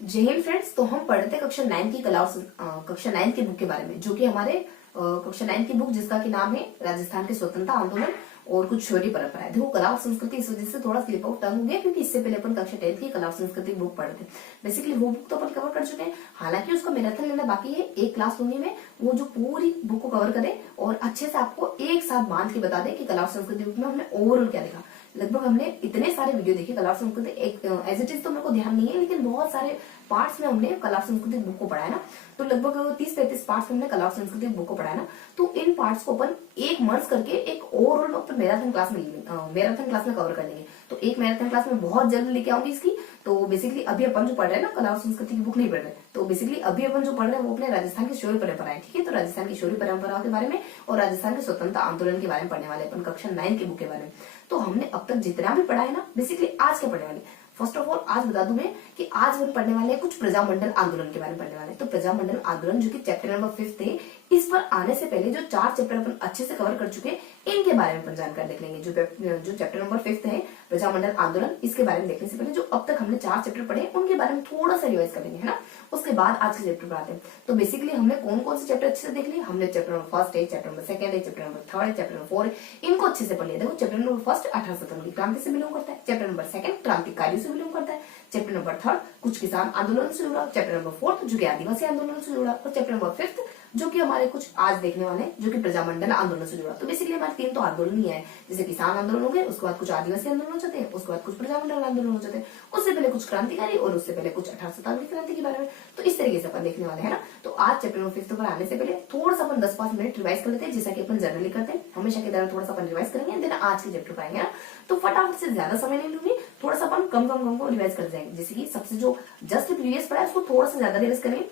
जय हिंद फ्रेंड्स। तो हम पढ़ते कक्षा 9 की कक्षा 9 की बुक के बारे में, जो कि हमारे कक्षा 9 की बुक जिसका की नाम है राजस्थान के स्वतंत्रता आंदोलन और कुछ शौर्य परंपरा है। देखो, कला और संस्कृति इस वजह से थोड़ा स्लिप आउट टर्न हो गया क्योंकि इससे पहले अपन कक्षा 10 की कला और संस्कृति बुक पढ़े थे। बेसिकली वो बुक तो अपन कवर कर चुके हैं, हालांकि उसका मैराथन लेना बाकी है। एक क्लास लूंगी मैं, वो जो पूरी बुक को कवर करे और अच्छे से आपको एक साथ बांध के बता दे कि कला और संस्कृति बुक में हमने ओवरऑल क्या देखा। लगभग हमने इतने सारे वीडियो देखे कला और संस्कृति, एक एज इट इज तो मेरे को ध्यान नहीं है, लेकिन बहुत सारे पार्ट्स में हमने कला और संस्कृति बुक को पढ़ा है ना। तो लगभग 30-35 पार्ट्स में हमने कला और संस्कृति बुक को पढ़ा है ना। तो इन पार्ट्स को अपन एक मर्ज करके एक ओवरऑल अपन मैराथन क्लास में कवर कर लेंगे। तो एक मैराथन क्लास में बहुत जल्द लेके आऊंगी इसकी। तो बेसिकली अभी अपन जो पढ़ रहे हैं ना, कला और संस्कृति की बुक नहीं पढ़ रहे, तो बेसिकली अभी अपन जो पढ़ रहे हैं वो अपने राजस्थान की शौर्य परंपरा है। ठीक है, तो राजस्थान की शौर्य परंपराओं के बारे में और राजस्थान के स्वतंत्रता आंदोलन के बारे में पढ़ने वाले अपन कक्षा 9 की बुक के बारे में। तो हमने अब तक जितना भी पढ़ा है ना, बेसिकली आज क्या पढ़ने वाले, फर्स्ट ऑफ ऑल आज बता दूं मैं कि आज हम पढ़ने वाले हैं कुछ प्रजामंडल आंदोलन के बारे में पढ़ने वाले हैं। तो प्रजामंडल आंदोलन जो कि चैप्टर नंबर 5 थे, इस पर आने से पहले जो 4 चैप्टर अपन अच्छे से कवर कर चुके हैं, इनके बारे में अपन जानकारी देख लेंगे। जो चैप्टर नंबर 5 है प्रजामंडल आंदोलन, इसके बारे में देखने से पहले जो अब तक हमने 4 चैप्टर पढ़े उनके बारे में थोड़ा सा रिवाइज कर लेंगे, है ना। उसके बाद आज के चैप्टर पढ़ाते हैं। तो बेसिकली हमने कौन कौन से चैप्टर अच्छे से देख लिए। हमने चैप्टर नंबर 1 है, चैप्टर नंबर 2 है, चैप्टर नंबर 3 है, चैप्टर नंबर 4 है, इनको अच्छे से पढ़ लिया। देखो, चैप्टर नंबर 1 18 सितंबर की क्रांति से बिलोंग करता है, चैप्टर नंबर 2 क्रांतिकारियों से बिलोंग करता है, चैप्टर नंबर 3 कुछ किसान आंदोलन से जुड़ा, चैप्टर नंबर 4 जो कि आदिवासी आंदोलन से जुड़ा, और चैप्टर नंबर 5 जो कि हमारे कुछ आज देखने वाले हैं जो कि प्रजामंडल आंदोलन से जुड़ा। तो बेसिकली हमारे 3 तो आंदोलन ही है, जैसे किसान आंदोलन हो गए, उसके बाद कुछ आदिवासी आंदोलन हो जाते हैं, उसके बाद कुछ प्रजामंडल आंदोलन हो जाते हैं, उससे पहले कुछ क्रांतिकारी और उससे पहले कुछ 18 सितंबर की क्रांति के बारे में। तो इस तरीके से अपन देखने वाले हैं ना। तो आज चैप्टर नंबर 5 पर आने से पहले थोड़ा सा अपन 10-5 मिनट रिवाइज कर लेते हैं, जैसा कि अपन जनरली करते हैं हमेशा की तरह। थोड़ा सा अपन रिवाइज करेंगे, देन आज के चैप्टर पाएंगे ना। तो फटाफट से ज्यादा समय नहीं लूंगी, थोड़ा सा अपन कम को रिवाइज कर जाएंगे। जैसे कि सबसे जो जस्ट प्रीवियस पढ़ा है उसको थोड़ा सा ज्यादा रिवाइज करेंगे,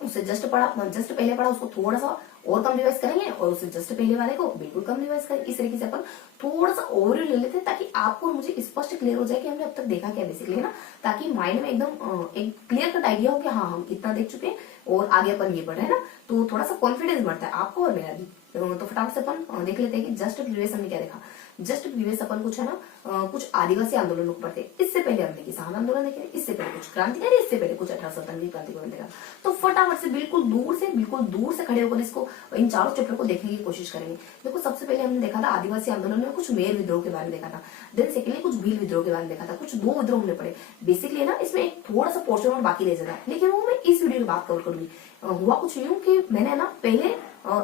उससे जस्ट पहले पढ़ा उसको थोड़ा सा और कम रिवाइज करेंगे, और उससे जस्ट पहले वाले को बिल्कुल कम रिवाइज करेंगे। इस तरीके से अपन थोड़ा सा ओवरव्यू ले लेते हैं ताकि आपको मुझे स्पष्ट क्लियर हो जाए कि हमने अब तक देखा क्या बेसिकली, है ना। ताकि माइंड में एकदम एक क्लियर कट आइडिया हो कि हाँ हम इतना देख चुके हैं और आगे अपन ये पढ़ रहे हैं ना। तो थोड़ा सा कॉन्फिडेंस बढ़ता है आपको और मेरा भी। तो फटाफट से अपन देख लेते हैं कि जस्ट प्रीवियस हमने क्या देखा। जस्ट प्रीवियस अपन कुछ है ना कुछ आदिवासी आंदोलन पढ़ते, इससे पहले हमने किसान आंदोलन देखे, इससे पहले कुछ क्रांतिकारी, इससे पहले कुछ 18 सितंबर की क्रांति को देखा। तो फटाफट से बिल्कुल दूर से खड़े होकर इसको इन चारों चैप्टर को देखने की कोशिश करेंगे। देखो, सबसे पहले हमने देखा था आदिवासी आंदोलन में कुछ मेर विद्रोह के बारे में देखा था, देन सेकेंडली कुछ भील विद्रोह के बारे में देखा था, कुछ 2 विद्रोह हमने पढ़े। बेसिकली ना इसमें एक थोड़ा सा पोर्शन और बाकी रह जाता है, लेकिन वो मैं इस वीडियो में बात कवर करूंगी। हुआ कुछ यूं कि मैंने ना पहले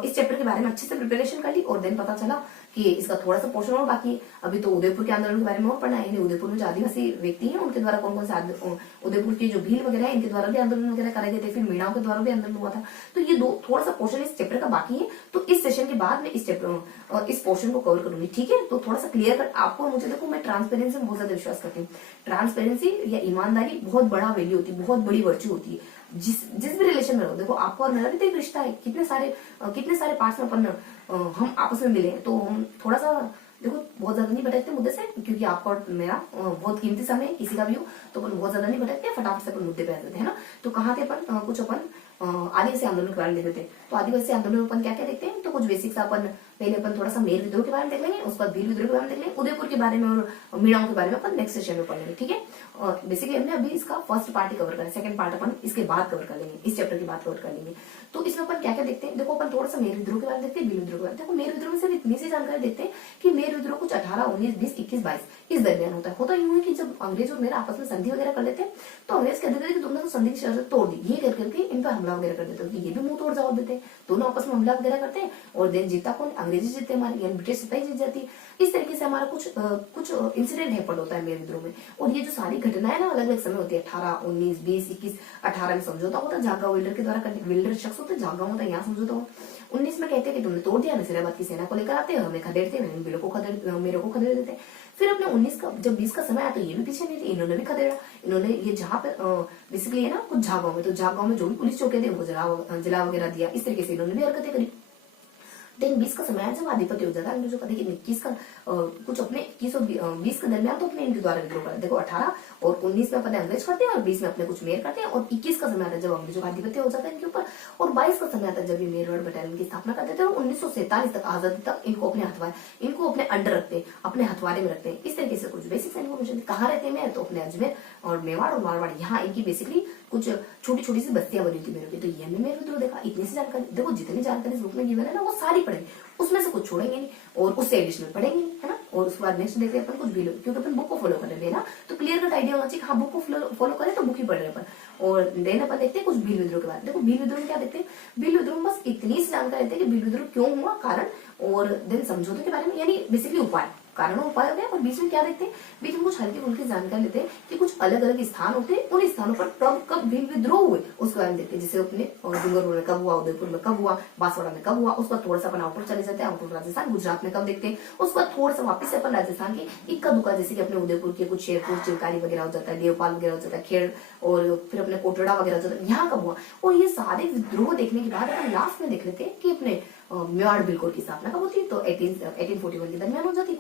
इस चैप्टर के बारे में अच्छे से प्रिपरेशन कर ली और देन पता चला कि इसका थोड़ा सा पोर्शन और बाकी है। अभी तो उदयपुर के आंदोलन के बारे में और पढ़ना है, यानी उदयपुर में जो आदिवासी व्यक्ति हैं उनके द्वारा कौन कौन से उदयपुर की जो भील वगैरह है इनके द्वारा भी आंदोलन वगैरह कराए गए थे, फिर मीणाओं के द्वारा भी आंदोलन हुआ था। तो ये थोड़ा सा पोर्शन इस चैप्टर का बाकी है। तो इस सेशन के बाद मैं इस पोर्शन को कवर करूंगी। ठीक है, तो थोड़ा सा क्लियर कट आपको मुझे। देखो, मैं ट्रांसपेरेंसी में बहुत ज्यादा विश्वास करती हूँ। ट्रांसपेरेंसी या ईमानदारी बहुत बड़ा वैल्यू होती है, बहुत बड़ी वर्च्यू होती है जिस भी रिलेशन में रहो। देखो, आपको और मेरा भी तो एक रिश्ता है, कितने सारे पार्ट्स में अपन हम आपस में मिले, तो हम थोड़ा सा देखो बहुत ज्यादा नहीं भटकते मुद्दे से, क्योंकि आपका और मेरा बहुत कीमती समय है किसी का भी हो, तो अपन बहुत ज्यादा नहीं भटकते, फटाफट से अपन मुद्दे पे आ जाते हैं ना। तो कहाँ थे अपन, कुछ अपन आदिवासी आंदोलन के बारे में देख लेते हैं। तो आदिवासी आंदोलन में अपन क्या क्या देखते हैं, तो कुछ बेसिक्स अपन पहले अपन थोड़ा सा मेर विद्रोह के बारे में देख लेंगे, उसके बाद भील विद्रोह के बारे में देख लेंगे, उदयपुर के बारे में और मीणाओं के बारे में अपन नेक्स्ट सेशन में पढ़ लेंगे। ठीक है, बेसिकली हमने अभी इसका फर्स्ट पार्ट ही कवर करा, सेकंड पार्ट अपन इसके बाद कवर कर लेंगे, इस चैप्टर के बाद कवर कर लेंगे। तो इसमें अपन क्या क्या देखते हैं, देखो अपन थोड़ा सा मेर विद्रोह के बारे में देखते हैं, भील विद्रोह के बारे में। देखो, मेर विद्रोह में सिर्फ इतनी सी जानकारी देखते हैं कि मेर विद्रोह कुछ 18, 19, 20, 21, 22 इस दरमियान होता है। होता यूं है कि जब अंग्रेज और मेरा आपस में संधि वगैरह कर लेते हैं, तो अंग्रेज कहते थे कि तुमने तो संधि की शर्त तोड़ दी, ये कर करके इन पर हमला वगैरह कर देते हैं। ये भी मुंह तोड़ जवाब देते हैं, दोनों आपस में हमला वगैरह करते हैं, और देन जीता कौन, अंग्रेजी जीतते हमारे, यानी ब्रिटिश सत्ता ही जीत जाती है। इस तरीके से हमारा कुछ इंसिडेंट हैपन होता है मेरे विद्रोह में। और ये जो सारी घटनाएं ना अलग अलग समय होती है, 18, 19, 20, 21, 18 में समझौता होता है झागा विल्डर के द्वारा, विल्डर शख्स होते हैं, झागा होता है, यहाँ समझौता हो। 19 में कहते हैं कि तुमने तोड़ दिया, नसीराबाद की सेना को लेकर आते हैं, हमें खदेड़ते हैं, मेरे को खदेड़ देते हैं। फिर अपने 19 का जब 20 का समय आया तो ये भी पीछे नहीं थे, इन्होंने भी खदेड़ा। इन्होंने ये जहाँ पे बेसिकली है ना कुछ झागांव में, तो झागांव में जो भी पुलिस चौके थे वो जला वगैरह दिया, इस तरीके से इन्होंने भी हरकतें करी। दिन 20 का समय है जब आधिपत्य हो जाता है अंग्रेजों का। देखिए 21 का कुछ अपने 21 और 20 के दरमियान तो अपने इनके द्वारा विद्रोह कर, देखो 18 और 19 में अपने अंग्रेज करते हैं और 20 में अपने कुछ मेयर करते हैं, और 21 का समय आता है जब अंग्रेजों का आधिपत्य हो जाता है इनके ऊपर, और 22 का समय आता है जब ये मेरठ बटालियन की स्थापना कर देते हैं, और 1947 तक आजादी तक इनको अपने अंडर रखते हैं, अपने हथवारे में रखते हैं। इस तरीके से कुछ बेसिक इन्फॉर्मेशन। कहाँ रहते हैं, तो अपने अजमेर और मेवाड़ और मारवाड़, यहाँ इनकी बेसिकली कुछ छोटी छोटी सी बस्तियां बनी थी मेरे की। तो ये हमने मेरे विद्रोह देखा, इतनी सी जानकारी। देखो जितनी जानकारी इस बुक में गिवन है ना वो सारी पढ़ेंगे, उसमें से कुछ छोड़ेंगे नहीं और उससे एडिशनल पढ़ेंगे, है ना। और उसके बाद नेक्स्ट देखते हैं अपन कुछ भी, क्योंकि अपन बुक को फॉलो कर रहे हैं ना, तो क्लियर कट आइडिया होना चाहिए हाँ बुक को फॉलो करें तो बुक ही पढ़ रहे हैं अपन। और देन अपन देखते हैं कुछ भील विद्रोह के बाद। देखो भील विद्रोह में क्या देखते हैं, भील विद्रोह में बस इतनी सी जानकारी देते हैं कि भील विद्रोह क्यों हुआ, कारण, और देन समझौते के बारे में, यानी बेसिकली उपाय, कारण और उपाय हो गया। और बीच में क्या देखते हैं, बीच में कुछ हल्की फुल्की जानकारी लेते हैं कि कुछ अलग अलग स्थान होते हैं, उन स्थानों पर कब कब भील विद्रोह हुए उसके बारे में देखते हैं। जैसे अपने डूंगरपुर में कब हुआ, उदयपुर में कब हुआ, बांसवाड़ा में कब हुआ। उसका थोड़ा सा अपन आउटर चले जाते हैं, आउटर राजस्थान गुजरात में कब देखते हैं। उसके बाद थोड़ा सा वापिस से अपन राजस्थान के इक्का दुक्का, जैसे कि अपने उदयपुर के कुछ शेरपुर चिलकारी वगैरह हो जाता है, देवपाल वगैरह हो जाता है, खेड़, और फिर अपने कोटड़ा वगैरह हो जाता है, यहाँ कब हुआ। और ये सारे विद्रोह देखने के बाद अपन लास्ट में देख लेते हैं कि अपने मेवाड़ बिलकोर की स्थापना कब होती है, तो 1841 के दरमियान हो जाती है।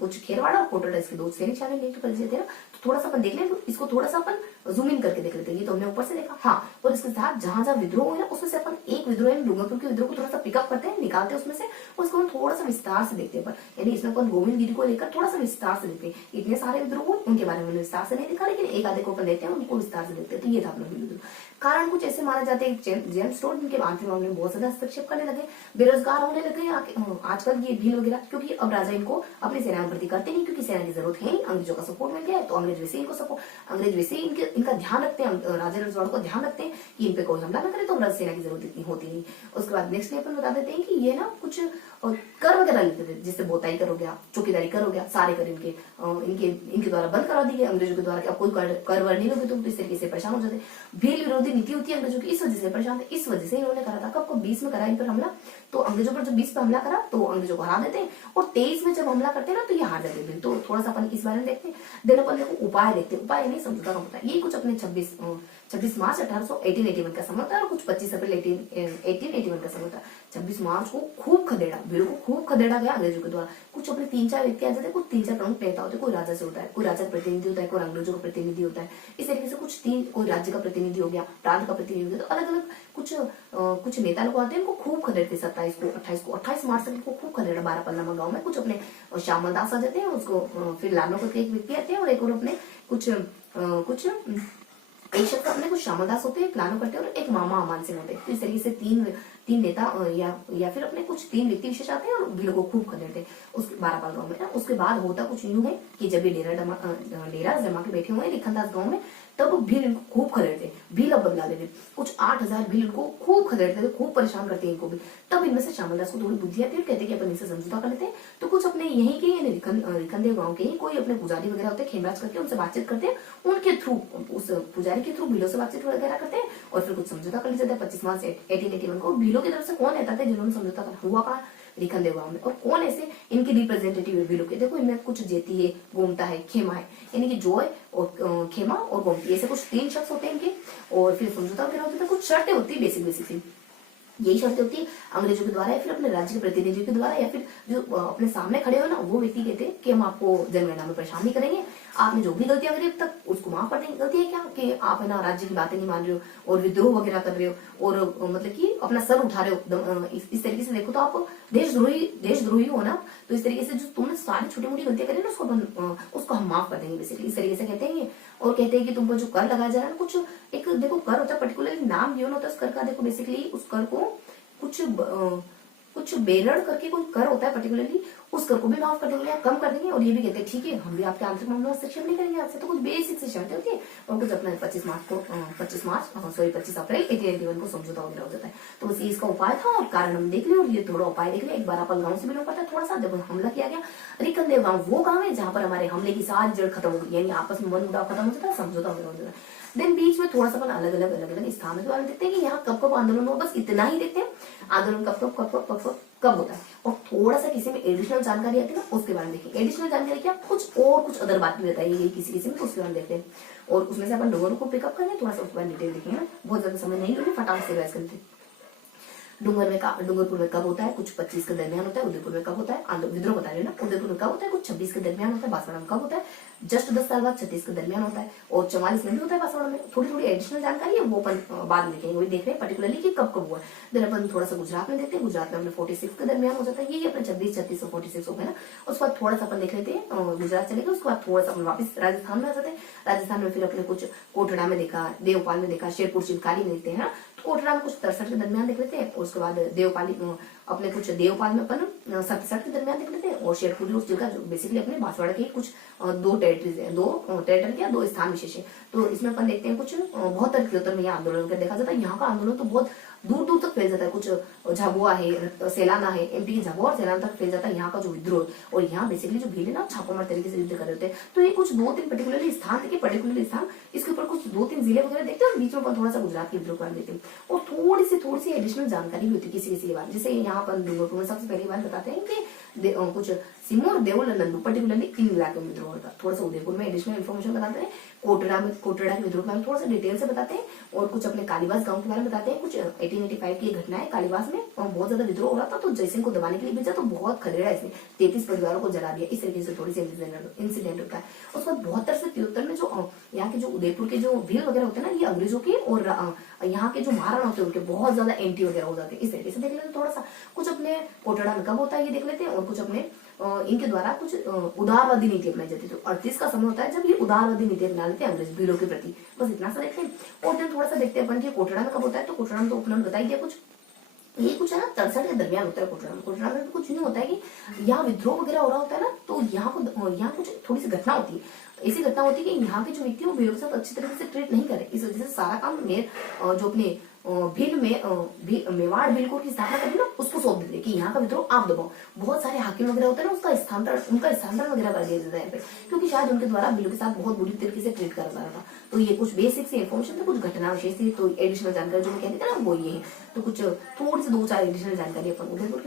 कुछ खेरवाड़ा और कोटड़ा इसके दो सैनिक शामिल कर देते हैं ना। तो थोड़ा सा अपन देख लें, इसको थोड़ा सा अपन जूम इन करके देख लेते हैं। ये तो हमने ऊपर से देखा, हाँ। और इसके साथ जहां जहां विद्रोह हुए ना उसमें से अपन एक विद्रोह डूंगरपुर के विद्रोह को थोड़ा सा पिकअप करते हैं, निकालते हैं उसमें से, उसको हम थोड़ा सा विस्तार से देखते हैं। यानी इसमें अपन गोविंद गिरी को लेकर थोड़ा सा विस्तार से देखते हैं। इतने सारे विद्रोह हुए उनके बारे में विस्तार से नहीं देखा, लेकिन एक आधे को अपन देखते हैं उनको विस्तार से देखते हैं। तो ये था अपना विद्रोह। कारण कुछ ऐसे माना जाते हैं जेम्स स्टोन, जिनके आंतरिक मामले में बहुत ज्यादा हस्तक्षेप करने लगे, बेरोजगार होने लगे आजकल ये भील वगैरह, क्योंकि अब राजा इनको अपनी सेना में भर्ती करते नहीं, क्योंकि सेना की जरूरत है नहीं, अंग्रेजों का सपोर्ट मिल गया है। तो अंग्रेज वैसे इनको सपोर्ट, अंग्रेज वैसे ही इनका ध्यान रखते हैं, राजा रजवाड़ों का ध्यान रखते हैं कि इन पे कोई हमला न करे, तो सेना की जरूरत इतनी होती नहीं। उसके बाद नेक्स्ट अपन बता देते हैं कि ये ना कुछ कर वगैरह लेते थे, जैसे बोताई कर हो गया, चौकीदारी कर हो गया, सारे कर इनके द्वारा बंद करा दी गए अंग्रेजों के द्वारा, कि अब कोई कर वर नहीं लोगे तो इस तरीके से परेशान हो जाते। भील विरोधी नीति होती है अंग्रेजों की, इस वजह से परेशान थे। इस वजह से इन्होंने करा था, कब 20 में करा इन पर हमला, तो अंग्रेजों पर जब 20 पे हमला करा तो अंग्रेजों को हरा देते हैं, और 23 में जब हमला करते हैं ना तो ये हार जाते हैं। तो थोड़ा सा अपन इस बारे में देखते हैं। देन अपन देखो उपाय देखते हैं, उपाय नहीं समझौता का होता है। ये कुछ अपने 26 मार्च 1881 का समय था, और कुछ 25 अप्रैल 1881 का समय था। 26 मार्च को खूब खदेड़ा, भीड़ को खूब खदेड़ा गया अंग्रेजों के द्वारा। कुछ अपने 3-4 व्यक्ति आ जाते हैं, कुछ 3-4 प्रमुख नेता होते हैं, कोई राजा से होता है, कोई राजा का प्रतिनिधि होता है, कोई अंग्रेजों का प्रतिनिधि होता है। इस तरीके से कुछ कोई राज्य का प्रतिनिधि हो गया, प्रांत का प्रतिनिधि हो गया, तो अलग अलग कुछ नेता लोग आते हैं, इनको खूब खदेड़ते। 28 मार्च तक इनको खूब खदेड़ा 12-15 गाँव में। कुछ अपने श्यामल दास आ जाते हैं, उसको फिर लालो करके एक व्यक्ति आते हैं, और एक और अपने कुछ एक शख्स अपने कुछ श्यामल दास होते हैं, प्लानो करते हैं, और एक मामा अमान सिंह होते हैं। तो इस तरीके से तीन नेता या फिर अपने कुछ 3 व्यक्ति विशेष आते हैं और भीड़ को खूब खदेड़ते हैं उसके 12 गांव में। उसके बाद होता कुछ यूं है कि जब ये डेरा जमा के बैठे हुए हैं लिखनदास गांव में, तब भील इनको खूब खदेड़ते, भील अब बदला लेते। कुछ 8,000 भील इनको खूब खदेड़ते थे, खूब परेशान करते हैं इनको भी। तब इनमें से श्यामल दास को थोड़ी बुद्धि आती है, कहते हैं कि अपन इनसे समझौता कर लेते हैं। तो कुछ अपने यहीं के रिखनदेव गांव के ही कोई अपने पुजारी वगैरह होते हैं, खेमराज करके उनसे बातचीत करते हैं, उनके थ्रू, उस पुजारी के थ्रू भीलों से बातचीत वगैरह करते हैं, और फिर कुछ समझौता कर लिया जाता है 25 मार्च 1881 को। भीलों की तरफ से कौन रहता था जिन्होंने समझौता हुआ कहा, रिखनदेव गांव में, और कौन ऐसे इनके रिप्रेजेंटेटिव है भीलों के। देखो इनमें कुछ जेती है, गोमता है, खेमा है, यानी कि जॉय और खेमा और गोमती, ऐसे कुछ 3 शख्स होते हैं इनके। और फिर समझौता वगैरह होता है, कुछ शर्तें होती है बेसिक यही शर्तें होती है अंग्रेजों के द्वारा, या फिर अपने राज्य के प्रतिनिधियों के द्वारा, या फिर जो अपने सामने खड़े हो ना वो व्यक्ति कहते हैं कि हम आपको जनगणना में परेशान नहीं करेंगे, आपने जो भी गलतियां करी अब तक उसको माफ कर देंगे। गलती है क्या कि आप है ना राज्य की बातें नहीं मान रहे हो और विद्रोह वगैरह कर रहे हो, और मतलब कि अपना सर उठा रहे हो। इस तरीके से देखो तो आप देशद्रोही हो ना। तो इस तरीके से जो तुमने सारी छोटी मोटी गलतियां करी ना उसको हम माफ कर देंगे बेसिकली, इस तरीके से कहते हैं। और कहते हैं कि तुमको जो कर लगाया जा रहा है कुछ एक देखो कर होता है पर्टिकुलरली नाम गिवन होता है उस कर का। देखो बेसिकली उस कर को कुछ बेरड़ करके कोई कर होता है पर्टिकुलरली, उस कर को भी माफ कर देंगे या कम कर देंगे। और ये भी कहते हैं ठीक है हम भी आपके आंतरिक मामलों में हस्तक्षेप नहीं करेंगे आपसे। तो कुछ बेसिक से शर्तें होती है, और कुछ अपना 25 अप्रैल 1881 को समझौता वगैरह हो जाता है। तो बस इसका उपाय था और कारण हम देख लिया, और ये थोड़ा उपाय देख लिया। एक बारापल गांव से बिलोंग करता है थोड़ा सा, जब हमला किया गया। रिकनदेव गांव वो गांव है जहां पर हमारे हमले की सारी जड़ खत्म हो गई, यानी आपस में मन मुटाव खत्म हो जाता है, समझौता वगैरह हो जाता है। देन बीच में थोड़ा सा अपन अलग अलग स्थानों के बारे में देखते हैं कि यहाँ कब आंदोलन हो, बस इतना ही देखते हैं आंदोलन कब होता है। और थोड़ा सा किसी में एडिशनल जानकारी आती है ना उसके बारे में देखिए। एडिशनल जानकारी क्या, कुछ अदर बात भी बताई गई किसी में, तो उसके बारे में देखते हैं। और उसमें से अपन लोगों को पिकअप करें, थोड़ा सा उसके बारे में डिटेल देखेंगे ना, बहुत ज्यादा समय नहीं लोगे, फटाफट से बहस करते हैं। डूंगरपुर में कब होता है, कुछ 25 के दरमियान होता है। उदयपुर में कब होता है, विद्रोह बता रही हूँ ना, उदयपुर में कब होता है, कुछ 26 के दरमियान होता है। बांसवाड़ा में कब होता है, जस्ट 10 साल बाद 36 के दरमियान होता है। और 44 में भी होता है बांसवाड़ा में। थोड़ी थोड़ी एडिशनल जानकारी है, वो अपन बाद में देखेंगे, वही देख रहे हैं पर्टिकुलरली कि कब कब हुआ। देन अपन थोड़ा सा गुजरात में देखते हैं, गुजरात में अपने 46 के दरमियान हो जाता है। ये अपने 26, 36 और 46 हो गए ना। उसके बाद थोड़ा सा अपन देख लेते हैं, गुजरात चले गए, उसके बाद थोड़ा सा अपन वापस राजस्थान में आ जाते हैं। राजस्थान में फिर अपने कुछ कोटड़ा में देखा, देवपाल में देखा, शेरपुर चिल्कारी में देखते हैं। कोटड़ा में कुछ 63 के दरमियान देख लेते हैं। उसके बाद देवपाली अपने कुछ देवपाल में अपन 67 के दरमियान देख लेते हैं। और शेरपुर उस जगह जो बेसिकली अपने बांसवाड़ा के कुछ दो टेरिटरीज है, दो टेरिटरी या दो स्थान विशेष है। तो इसमें अपन देखते हैं कुछ 72 73 में यह आंदोलन कर देखा जाता है। यहाँ का आंदोलन तो बहुत दूर दूर तक फैल जाता है। कुछ झाबुआ है, सेलाना है, एमपी की झाबुआ और सेलाना तक फैल जाता है यहाँ का जो विद्रोह। और यहाँ बेसिकली जो भील है ना, छापामार तरीके से युद्ध कर रहे होते हैं। तो ये कुछ 2-3 पर्टिकुलरली स्थान देखिए, पर्टिकुलरली स्थान, इसके ऊपर कुछ 2-3 जिले वगैरह देखते हैं और बीच में थोड़ा सा गुजरात के विद्रोह कर देते हैं। और थोड़ी सी एडिशनल जानकारी भी होती है किसी किसी के बारे में। जैसे यहाँ पर डूंगरपुर में सबसे पहली बात बताते हैं कि कुछ सिमोर, देवल और नंदू पर्टिकुलरली 3 इलाके में विद्रोह होता है। थोड़ा सा उदयपुर में एडिशनल इन्फॉर्मेशन बताते हैं, कोटड़ा के विद्रोह के बारे में थोड़ा सा डिटेल से बताते हैं। और कुछ अपने कालीबास गांव के बारे में बताते हैं। कुछ 1885 की घटना है, कालीबास में बहुत ज्यादा विद्रोह हो रहा था, तो जयसिंह को दबाने के लिए भेजा, तो बहुत खदेड़ा इसने, 33 परिवारों को जला दिया। इस तरीके से थोड़ी सी इंसिडेंट होता है। उसके बाद 72 से 73 में जो यहाँ के जो उदयपुर के जो भील वगैरह होते हैं ना, ये अंग्रेजों के और यहाँ के जो महाराणा होते हैं उनके बहुत ज्यादा एंटी वगैरह हो जाते हैं। इस तरीके से देख लेते हैं थोड़ा सा। कुछ अपने कोटड़ा में कब होता है ये देख लेते हैं। और कुछ अपने इनके द्वारा कुछ उदारवादी नीति अपनाई जाती है। तो 38 का समय होता है जब ये उदारवादी नीति अपना लेते हैं अंग्रेज भीलों के प्रति। बस इतना सा देखते हैं। और फिर थोड़ा सा देखते हैं अपन कि कोटड़ा में कब होता है। तो कोटड़ा में तो अपना बताई दिया कुछ, ये कुछ है ना 63 के दरमियान होता है। कोटड़ा में कुछ नहीं होता है कि यहाँ विद्रोह वगैरह हो रहा होता है ना, तो यहाँ कुछ थोड़ी सी घटना होती है। ऐसी घटना होती है कि यहाँ के जो व्यक्ति वो भीलों के साथ अच्छी तरीके से ट्रीट नहीं करे। इस वजह से सारा काम जो अपने भील में मेवाड़ बिल्कुल की स्थापना करी ना, उसको सौंप देते कि यहाँ का विद्रोह आप दबाओ। बहुत सारे हाकिम वगैरह होते हैं ना, उनका स्थानांतरण वगैरह कर दिया जाता है, क्योंकि शायद उनके द्वारा भीलों के साथ बहुत बुरी तरीके से ट्रीट करा जा रहा था। तो ये कुछ बेसिक सी इन्फॉर्मेशन थी, कुछ घटना विशेष थी। तो एडिशनल जानकारी जो मैं कहती थी ना, वो ये है। तो कुछ थोड़ी सी 2-4 एडिशनल जानकारी अपन उदयपुर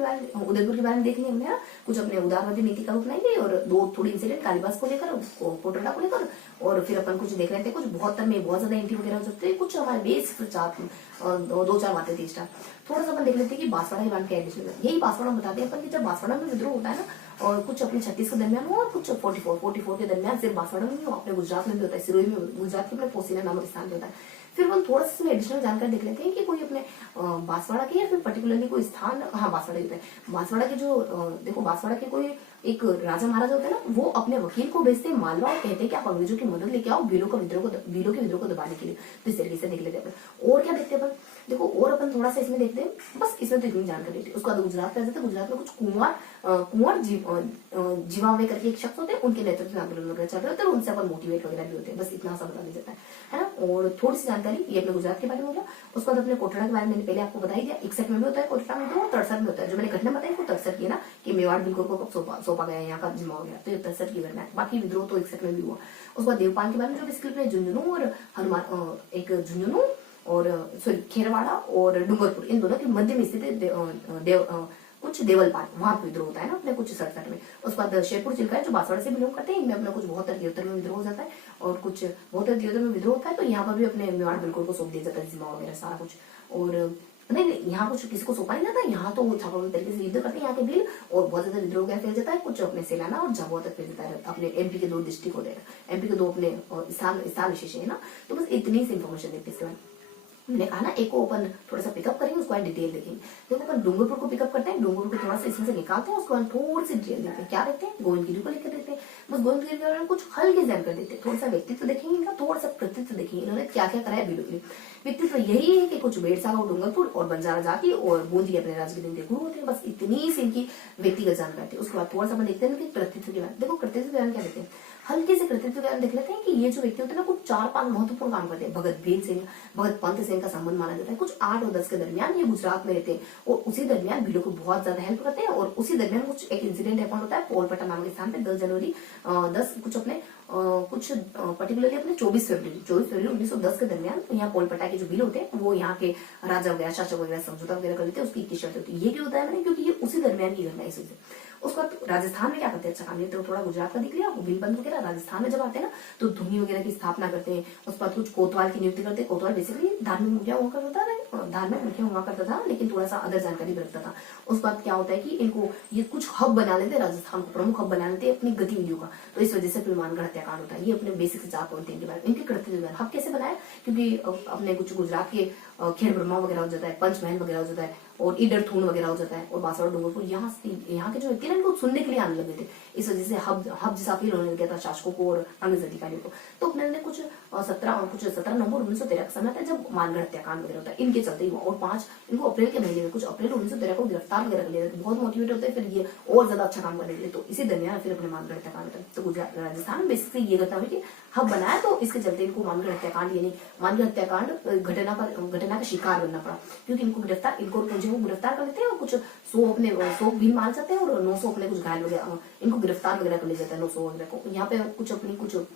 के बारे में देख ली हमने। कुछ अपने उदारवादी नीति का अपनाएंगे और 2 थोड़ी इंसिडेंट कालीबास को लेकर, कोटड़ा को लेकर। और फिर अपन कुछ देख रहे थे, कुछ 72 में बहुत ज्यादा एंटी वगैरह हो सकते हैं। कुछ हमारे बेस 2-4 बातें थी। थोड़ा सा अपन देख लेते हैं कि बांसवाड़ा के बारे में एडिशनल यही बांसवाड़ा बताते हैं अपन कि जब बांसवाड़ा में विद्रोह होता है ना, और कुछ अपने 36 के दरमियान हुआ और कुछ 44 के दरमियान सिर्फ बांसवाड़ा में, अपने गुजरात में भी होता है, सिरोही में, गुजरात के अपने पोसीना नामक स्थान पे होता है। फिर हम थोड़ा सा एडिशनल जानकारी देख लेते हैं कि कोई अपने बांसवाड़ा के या फिर पर्टिकुलरली कोई स्थान, हाँ बांसवाड़ा होता है। बांसवाड़ा के जो देखो, बांसवाड़ा के कोई एक राजा महाराजा होता है ना, वो अपने वकील को भेजते हैं मालवा और कहते हैं कि आप अंग्रेजों की मदद लेके आओ भीलों के विद्रोह को दबाने के लिए। तो इस तरीके से देख लेते हैं। और क्या देखते हैं अपन, देखो और अपन थोड़ा सा इसमें देखते हैं, बस इसमें तो इतनी जानकारी थी। उसके बाद गुजरात में जाते हैं। गुजरात में कुछ कुंवर जीवावे करके एक शख्स होते हैं, उनके नेतृत्व में आंदोलन वगैरह चल रहे होते हैं, उनसे अपन मोटिवेट वगैरह भी होते हैं। बस इतना सा बता दिया जाता है ना। और थोड़ी सी जानकारी ये अपने गुजरात के बारे में हो गया। उसके बाद अपने कोटड़ा के बारे में मैंने पहले आपको बताई दिया, 61 में भी होता है कोटड़ा में, तो 63 में होता है। जो मैंने घटना बताई वो 63 की ना, कि मेवाड़ बिल्कुल को कब सौंपा गया, यहाँ का जिम्मा हो गया, तो ये 63 की घटना है। बाकी विद्रोह तो 61 में भी हुआ। उसके बाद देवपाल के बारे में जो बेसिकली झुंझुनू और हनुमान, एक झुंझुनू और सॉरी खेरवाड़ा और डूंगरपुर, इन दोनों के मध्य में स्थित कुछ देवलपाल, वहां विद्रोह होता है ना अपने कुछ 67 में। उसके बाद शेरपुर चिल्का जो बांसवाड़ा से बिलोंग करते हैं, इनमें अपना कुछ 72-73 में विद्रोह हो जाता है। और कुछ 72-73 में विद्रोह होता है, तो यहाँ पर भी अपने मेवाड़ बिल्कुल को सौंप दिया जाता है, जिम्मा वगैरह सारा कुछ। और नहीं, यहाँ कुछ किसी को सौंपा नहीं जाता, यहाँ तो वो छापामार तरीके से युद्ध करते हैं यहाँ के भील, और बहुत ज्यादा विद्रोह फैल जाता है। कुछ अपने सेलाना और झाबुआ तक फैल जाता है। अपने एमपी के 2 डिस्ट्रिक्ट होते हैं, एमपी के 2 अपने स्थान विशेष है ना। तो बस इतनी सी इन्फॉर्मेशन देखते हैं। मैंने कहा ना, एक को अपन थोड़ा सा पिकअप करेंगे, उसको डिटेल देखेंगे। देखो अपन डूंगरपुर को पिकअप करते हैं, डूंगरपुर को थोड़ा सा इसमें से निकालते हैं, उसको बाद थोड़ी सी डिटेल देते हैं। क्या देखते हैं, गोविंदगिरी को लेकर देते हैं। बस गोविंदगिरी के बारे में कुछ हल्के जानकारी देते हैं। थोड़ा सा व्यक्तित्व देखेंगे इनका, थोड़ा सा कृतित्व देखेंगे, इन्होंने क्या क्या कराया भीलों के लिए। व्यक्तित्व यही है कि कुछ बेड़सागा और डूंगरपुर और बंजारा जाति और बूंदी अपने राज्य के गुरु होते हैं। बस इतनी सी इनकी व्यक्तिगत जानकारी थी। उसके बाद थोड़ा सा अपन देखते हैं कि कृतित्व के बारे। देखो कृतित्व के बारे में क्या देखते हैं, हल्के से कृतित्व के बारे में देख लेते हैं कि ये जो व्यक्ति होते हैं ना, कुछ 4-5 महत्वपूर्ण काम करते हैं। भगत पंत से इनका संबंध माना जाता है। कुछ 8 और 10 के दरमियान ये गुजरात में रहते हैं, और उसी दरमियान भीलों को बहुत ज्यादा हेल्प करते हैं। और उसी दरमियान कुछ एक इंसिडेंट हैपन होता है पोलपटा नामक स्थान पे 10 जनवरी कुछ अपने कुछ पर्टिकुलरली अपने 24 फरवरी 1910 के दरमियान यहाँ पोलपटा के जो भील होते हैं वो यहाँ के राजा वगैरह, शासक वगैरह समझौता वगैरह कर लेते हैं। उसकी 21 शर्त होती है। ये क्यों होता है मैंने, क्योंकि ये उसी दरमियान की घटना है। इस वजह उसके बाद राजस्थान में क्या करते हैं, अच्छा काम, तो थोड़ा गुजरात का दिख लिया, बिलबंद वगैरह। राजस्थान में जब आते हैं ना तो धुनी वगैरह की स्थापना करते हैं। उसके बाद कुछ कोतवाल की नियुक्ति करते हैं। कोतवाल बेसिकली धार्मिक मुखिया हुआ करता था, धार्मिक मुखिया हुआ करता था, लेकिन थोड़ा सा अदर जानकारी भी रखता था। उसके बाद क्या होता है कि इनको ये कुछ हब बना लेते, राजस्थान को प्रमुख हब बना लेते अपनी गतिविधियों का। तो इस वजह से फिर मानगढ़ हत्याकांड होता है। ये अपने बेसिक से 4 पॉइंट के बारे में इनके करते हुए हब कैसे बनाया, क्योंकि अपने कुछ गुजरात के खेड़ ब्रह्मा वगैरह हो जाता है, पंचमहल वगैरह हो जाता है, और ईडर थून वगैरह हो जाता है, और बांसवाड़ा डूंगरपुर, यहाँ के जो व्यक्ति ना इनको सुनने के लिए आने लगे थे। इस वजह से हब जैसा फील होने लग गया था शासकों को और अंग्रेज अधिकारियों को। तो अपने ने कुछ 17 नवंबर 1913 का समय था जब मानगढ़ हत्याकांड वगैरह होता है, इनके चलते ही हुआ। और 5 इनको अप्रैल के महीने में, कुछ अप्रैल 1913 को गिरफ्तार वगैरह कर लिया, बहुत मोटिवेट होते हैं फिर ये और ज्यादा अच्छा काम करने के लिए। तो इसी दरमियान फिर अपने मानगढ़ हत्याकांड होता है। तो गुजरात राजस्थान में बेसिकली ये घटना हुई कि हब बनाया, तो इसके चलते इनको मानगढ़ हत्याकांड यानी मानगढ़ हत्याकांड घटना का शिकार बनना पड़ा, क्योंकि इनको गिरफ्तार कर लेते हैं और कुछ 100 भी मार जाते हैं और 900 अपने कुछ घायल वगैरह, इनको गिरफ्तार वगैरह कर ले जाता है 900 वगैरह को। यहाँ पे कुछ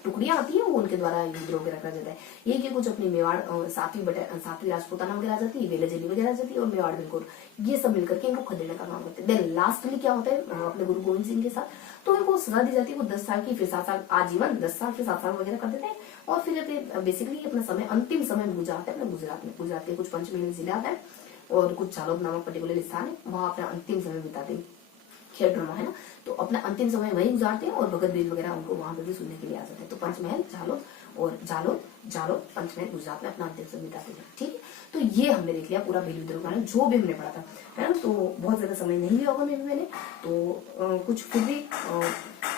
टुकड़ियां आती है, वो उनके द्वारा विद्रोह वगैरह कर जाता है। ये कि कुछ अपनी मेवाड़ 7वीं राजपूताना वगैरह आ जाती है, बेलजली वगैरह आ जाती है, और मेवाड़ बिल्कुल, ये सब मिलकर के इनको खदेड़ने का काम करते हैं। देन लास्टली क्या होता है अपने गुरु गोविंद सिंह के साथ, तो इनको सजा दी जाती है, वो 10 साल की, फिर 7 साल आजीवन, 10 साल फिर 7 साल वगैरह कर देते हैं। और फिर बेसिकली अपना समय, अंतिम समय गुजारते हैं अपने गुजरात में। गुजरात के कुछ पंचमहल जिले आता है और कुछ जालोद नामक पर्टिकुलर स्थान है, वहां अपना अंतिम समय बिताते हैं। खेड़ ब्रह्मा है ना, तो अपना अंतिम समय वही गुजारते हैं, और भगत बीज वगैरह उनको वहां पे भी सुनने के लिए आ जाते हैं। तो पंचमहल, जालोद पंचमहल गुजरात में अपना अंतिम समय बिताते हैं। ठीक है, तो ये हमने देख लिया पूरा भील विद्रोह कांड जो भी हमने पढ़ा था, है ना। तो बहुत ज्यादा समय नहीं लिया होगा मैंने तो कुछ फिर भी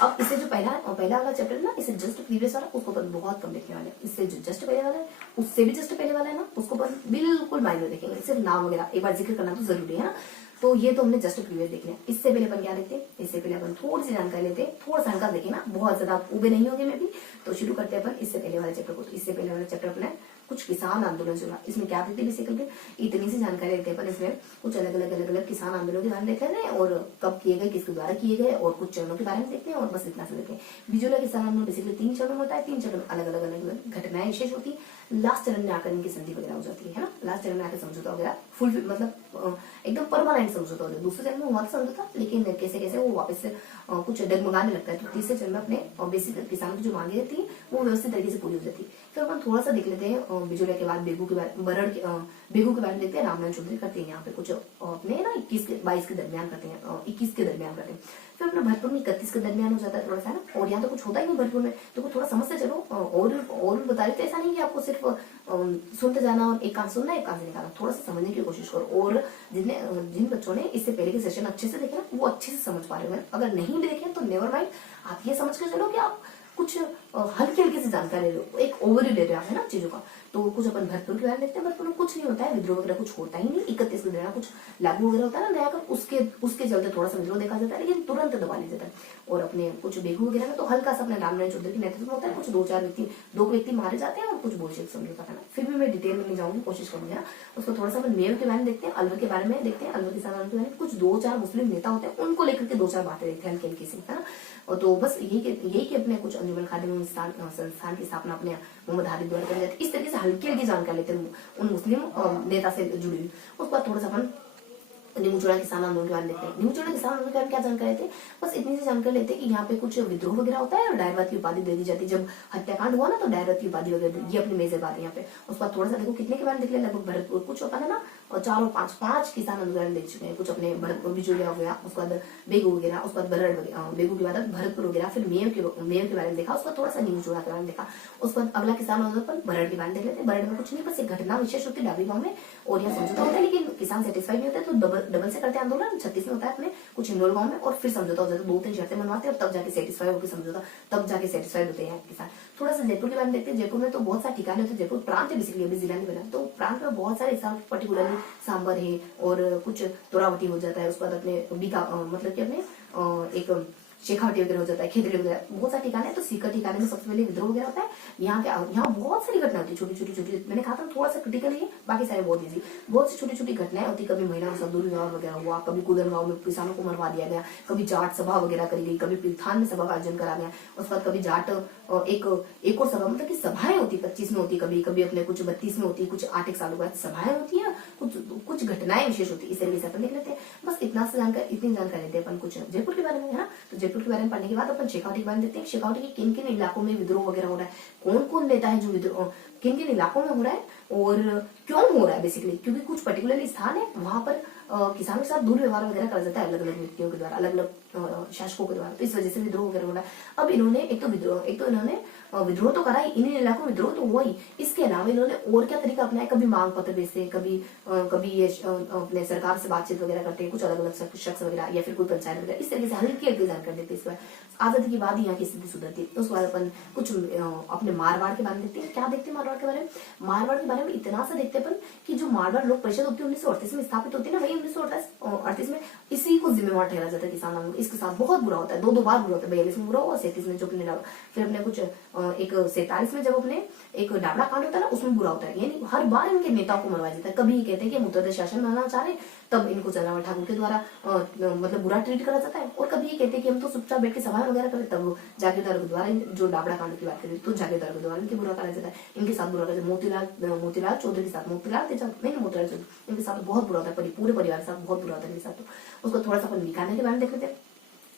अब इससे जो पहला वाला चैप्टर है ना, इससे जस्ट प्रीवियस वाला, उसको अपन बहुत कम देखने वाले हैं। इससे जो जस्ट पहले वाला है, उससे भी जस्ट पहले वाला है ना, उसको अपन बिल्कुल माइनर देखेंगे, सिर्फ नाम वगैरह एक बार जिक्र करना तो जरूरी है ना। तो ये तो हमने जस्ट प्रीवियस देख लिया। इससे पहले अपन क्या देखते हैं, इससे पहले अपन थोड़ी सी जानकारी लेते हैं, थोड़ा सा हल्का देखें ना, बहुत ज्यादा आप उबे नहीं होंगे मैं भी। तो शुरू करते हैं अपन इससे पहले वाले चैप्टर को। तो इससे पहले वाले चैप्टर अपना कुछ किसान आंदोलन चला, इसमें क्या देते बेसिकली इतनी सी जानकारी देते हैं अपन। इसमें कुछ अलग अलग किसान आंदोलन के बारे में देख रहे हैं, और कब किए गए, किसके द्वारा किए गए, और कुछ चरणों के बारे में देखते हैं, और बस इतना से देखते हैं। बिजोला किसान आंदोलन बेसिकली 3 चरण होता है, 3 चरण अलग अलग घटनाएं विशेष होती है। लास्ट चरण में आकर इनकी संधि वगैरह हो जाती है ना, लास्ट चरण में आकर समझौता वगैरह फुल, मतलब एकदम परमानेंट समझौता होता है। दूसरे चरण में हुआ था समझौता, लेकिन कैसे कैसे वो वापस से कुछ डगमगाने लगता है। तो तीसरे चरण में अपने बेसिक किसानों की जो मांगे रहती है वो व्यवस्थित तरीके से पूरी हो जाती है। फिर अपन थोड़ा सा देख लेते हैं बिजोला के बाद बेगू के बारे बेगू के बारे में देखते हैं। रामनाथ चौधरी करते हैं यहाँ पे कुछ अपने ना 21 के दरमियान करते हैं, 21 के दरमियान करते हैं। फिर अपना भरतपुर में 31 के दरमियान हो जाता है थोड़ा सा ना, और यहाँ तो कुछ होता ही नहीं भरतपुर में, तो कुछ थोड़ा समझ से चलो। और बता रही तो ऐसा नहीं कि आपको सिर्फ सुनते जाना और एक कान सुनना एक कान से निकालना, थोड़ा सा समझने की कोशिश करो। और जिन बच्चों ने इससे पहले के सेशन अच्छे से देखे ना, वो अच्छे से समझ पा रहे हो। अगर नहीं भी देखे तो नेवर माइंड, आप ये समझ के चलो कि आप कुछ हल्के हल्के से जानकारी ले लो, एक ओवरव्यू ले रहे हैं ना चीजों का। तो कुछ अपन भरतपुर के बारे में देखते हैं। भरतपुर में कुछ नहीं होता है, विद्रोह वगैरह कुछ होता ही नहीं। 31 में देना कुछ लागू वगैरह होता है ना नया कर, उसके चलते थोड़ा सा विद्रोह देखा जाता है, लेकिन तुरंत दबा लिया जाता है। और अपने कुछ बेगू वगैरह में तो हल्का सा अपने रामनारायण चौधरी के नेतृत्व में होता है, कुछ 2 व्यक्ति मारे जाते हैं, और कुछ बोलशेविक समझौता करना। फिर भी मैं डिटेल में नहीं जाऊंगी, कोशिश करूंगी ना। उसको थोड़ा सा अपन मेव के बारे में देखते हैं, अलवर के बारे में देखते हैं। अलवर किसान आंदोलन के बारे में कुछ 2-4 मुस्लिम नेता होते हैं, उनको लेकर के 2-4 बातें देखते हैं हल्की हल्की सी, है ना। और तो बस यही कि अपने कुछ अंजुमन खादिम संस्थान की स्थापना अपने मोहम्मद हादी द्वारा करी जाती है। इस तरीके से हल्की हल्की जानकारी लेते हैं उन मुस्लिम नेता से जुड़ी हुई। उसके बाद थोड़ा सा अपन निमुचोड़ा किसान आंदोलन के बारे में देखते हैं। निमुचोड़ा किसान आंदोलन के बारे में क्या जानकारी लेते हैं, बस इतनी सी जानकारी लेते हैं कि यहाँ पे कुछ विद्रोह वगैरह होता है और डायरवाद की उपाधि दे दी जाती है। जब हत्याकांड हुआ ना तो डायरवाद की उपाधि वगैरह, ये अपनी मेजर बात है यहाँ पे। उसके बाद थोड़ा सा देखो कितने के बारे में देख लिया, लगभग भरतपुर कुछ होता है ना, और 4 और 5 किसान आंदोलन देख चुके हैं। कुछ अपने बिजोलिया हो गया, उसके बाद बेगू वगैरह, उसके बाद बरड़ वगैरह, बेगू के बाद भरतपुर वगैरह, फिर मेयर के बारे में देखा, उसका थोड़ा सा निमुचोड़ा के बारे में देखा। उसके बाद अगला किसान आंदोलन पर बरड़ के बारे में देख लेते हैं। बरड़ में कुछ नहीं, बस एक घटना विशेष होती है डाबरी गाँव में, और यहाँ समझौता होता है, लेकिन किसान सेटिस्फाइड नहीं होते, तो डबल से करते हैं आंदोलन। 36 में होता है अपने कुछ हिंडोल गांव में, और फिर समझौता हो जाता है। 2-3 शर्तें मनवाते हैं और तब जाके सेटिस्फाई होकर समझौता, तब जाके सेटिस्फाइड होते हैं किसान। थोड़ा सा जयपुर के बारे में देखते हैं। जयपुर में तो बहुत सारे ठिकाने होते हैं, जयपुर प्रांत है बेसिकली, अभी जिला नहीं बना, तो प्रांत में बहुत सारे हिसाब, पर्टिकुलरली सांबर है और कुछ तोरावटी हो जाता है। उसके बाद अपने बीका मतलब कि अपने एक शेखावटी वगैरह हो जाता है, खेतड़ी वगैरह, बहुत सारे ठिकाने। तो सीकर ठिकाने में सबसे पहले विद्रोह वगैरह होता है। यहाँ बहुत सारी घटना होती है, छोटी छोटी छोटी। मैंने कहा था थोड़ा सा क्रिटिकल है, बाकी सारे बहुत इजी। बहुत सी छोटी छोटी घटनाएं होती, कभी महिलाओं का दुर्व्यवहार वगैरह हुआ, कभी कुदन गांव में किसानों को मरवा दिया गया, कभी जाट सभा वगैरह करी गई, कभी पिलथान में सभा का आयोजन करा गया। उसके बाद कभी जाट एक और सभा, मतलब कि सभाएं होती 25 में होती, कभी कभी अपने कुछ 32 में होती, कुछ 8 सालों बाद सभाएं होती है, कुछ घटनाएं विशेष होती है। इस तरीके से अपन देख लेते हैं। बस इतनी जानकारी देते हैं अपन कुछ जयपुर के बारे में, है ना। तो जयपुर के बारे में पढ़ने के बाद अपन शेखावटी के बारे में देखते हैं। शेखावटी के किन किन इलाकों में विद्रोह वगैरह हो रहा है, कौन कौन नेता है जो विद्रोह किन किन इलाकों में हो रहा है और क्यों हो रहा है। बेसिकली क्योंकि कुछ पर्टिकुलर स्थान है वहां पर किसानों के साथ दुर्व्यवहार वगैरह कर जाता है अलग अलग व्यक्तियों के द्वारा, अलग अलग शासकों के द्वारा। तो इस वजह से विद्रोह वगैरह हो रहा है। अब इन्होंने इन्होंने विद्रोह तो करा ही, इन इलाकों में विद्रोह तो हुआ ही। इसके अलावा इन्होंने और क्या तरीका अपनाया, कभी मांग पत्र भेजते हैं, कभी ये अपने सरकार से बातचीत वगैरह करते हैं, कुछ अलग अलग शख्स वगैरह या फिर कोई पंचायत वगैरह। इस तरीके से हल्की हल्की जानकारी देते हैं। इस बार आजादी के बाद यहाँ की स्थिति सुधरती है। उसके बाद अपन कुछ अपने मारवाड़ के बारे में देखते हैं। क्या देखते हैं मारवाड़ के बारे में? मारवाड़ के बारे में इतना सा देखते हैं अपन कि जो मारवाड़ लोक परिषद होती है 1938 में स्थापित होती है ना, वही 1938 में इसी को जिम्मेवार ठहरा जाता है किसान आंदोलन। इसके साथ बहुत बुरा होता है, दो बार बुरा होता है। 42 में बुरा हुआ, 37 में जो अपने फिर अपने कुछ एक 47 में जब अपने एक डाबड़ा कांड होता है ना, उसमें बुरा होता है। यानी हर बार इनके नेताओं को मरवाया जाता है। कभी ये कहते हैं कि हम उत्तरप्रदेश शासन बनाना चाह रहे, तब इनको चंद्रशेखर ठाकुर के द्वारा मतलब बुरा ट्रीट करा जाता है। और कभी ये कहते हैं कि हम तो चुपचाप बैठ के सभा वगैरह करें, तब जागीरदार के द्वारा, जो डाबड़ा कांड की बात करें तो जागीरदार के द्वारा इनके बुरा करा जाता है। इनके साथ बुरा करते मोतीलाल चौधरी के साथ, मोतीलाल चौधरी इनके साथ बहुत बुरा होता है, पूरे परिवार के साथ बहुत बुरा होता है इनके साथ। तो उसको थोड़ा सा अपन बीकानेर के बारे में देख लेते हैं,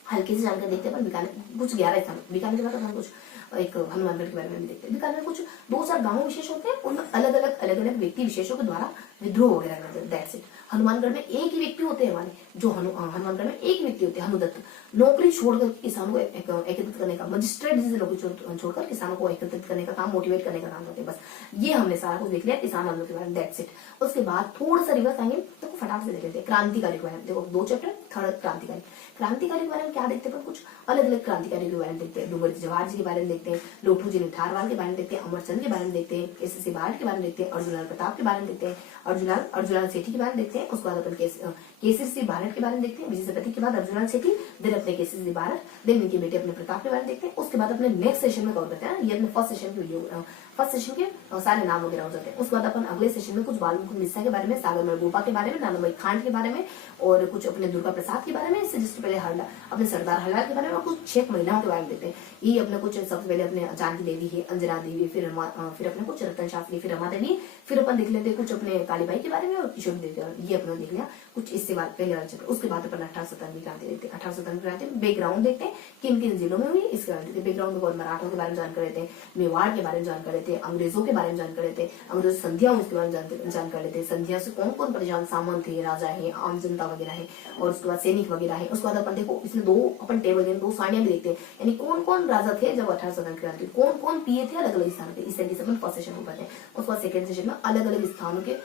हल्की सी जानकारी देखते हैं। बीकानेर कुछ 11 स्थान, बीकानेर के बाद हम कुछ एक हनुमानगढ़ के बारे में भी देखते हैं। बीकानेर में कुछ 2-4 गांव विशेष होते हैं, उनमें अलग अलग व्यक्ति विशेषों के द्वारा विद्रोह वगैरह करते हैं। That's it. हनुमानगढ़ में एक ही व्यक्ति होते हैं हमारे, जो हनुमानगढ़ में एक व्यक्ति होते हैं, हनुदत्त। नौकरी छोड़कर किसानों को एकत्रित करने का, मजिस्ट्रेट जैसे नौकरी छोड़कर किसानों को एकत्रित करने का काम, मोटिवेट करने का काम करते हैं। बस ये हमने सारा कुछ देख लिया किसान आंदोलन के बारे में। That's it. उसके बाद थोड़ा सा रिवर्स आएंगे तो फटाफट से देख लेते हैं क्रांतिकारी के बारे में। देखो 2 चैप्टर, थर्ड क्रांतिकारी के बारे में क्या देखते हैं, कुछ अलग अलग क्रांतिकारी के बारे में देखते हैं। डूंगरजी जवाहर जी के बारे में देखते हैं, लोठू जी निठारवाल के बारे में देखते हैं, अमरचंद के बारे में देखते हैं, केसीसी बारट के बारे में देखते हैं, अर्जुनलाल प्रताप के बारे में देखते हैं, अर्जुनलाल सेठी के बारे में देखते हैं। उसके बाद अपन केसीसी बारट के बारे में देखते हैं। विजय सेपति के बाद अर्जुनलाल सेठी, देन अपने केसीसी बारट, देन इनके बेटे अपने प्रताप के बारे में देखते हैं। उसके बाद अपने नेक्स्ट सेशन में कवर करते हैं। ये अपने फर्स्ट सेशन के सारे नाम वगैरह हो जाते हैं। उसके बाद अपन अगले सेशन में कुछ बालमुकुंद मिश्रा के बारे में, सागर गोपा के बारे में, नानाभाई खांड के बारे में, और कुछ अपने दुर्गा प्रसाद के बारे में, इससे जिससे पहले अपने सरदार हरलाल के बारे में, और कुछ 6 महिलाओं के बारे में देखते हैं। ये अपने कुछ सबसे पहले अपने जानकी देवी है, अंजना देवी, फिर अपने कुछ रतन शास्त्री, फिर रमा देवी, फिर अपन देख लेते हैं कुछ अपने कालीबाई के बारे में और किशोर देवी। ये अपने देख लिया कुछ इससे बाद पहले वाला चैप्टर। उसके बाद अपन 1857 क्रांति देखते हैं। 1857 क्रांति में बैकग्राउंड देखते हैं, किन किन जिलों में हुई इस क्रांति के बैकग्राउंड में। मराठों के बारे में जानकारी लेते हैं, मेवाड़ के बारे में जानकारी लेते हैं, अंग्रेजों के बारे में जानकारी लेते हैं, अंग्रेजों संधियां उसके बारे में जानकारी लेते हैं, संधियां से कौन कौन परेशान, सामंत है, राजा है, आम जनता वगैरह है, और उसके बाद सैनिक वगैरह है। उसके बाद अपन देखो इसमें 2 अपन टेबल 2 सारणियां भी देखते हैं, यानी कौन कौन राजा थे जब 1857 क्रांति, कौन कौन पिए थे अलग अलग स्थानों पे। इस तरीके से अपन फर्स्ट सेशन को पढ़ते हैं। उसके बाद सेकंड सेशन में अलग अलग स्थानों पे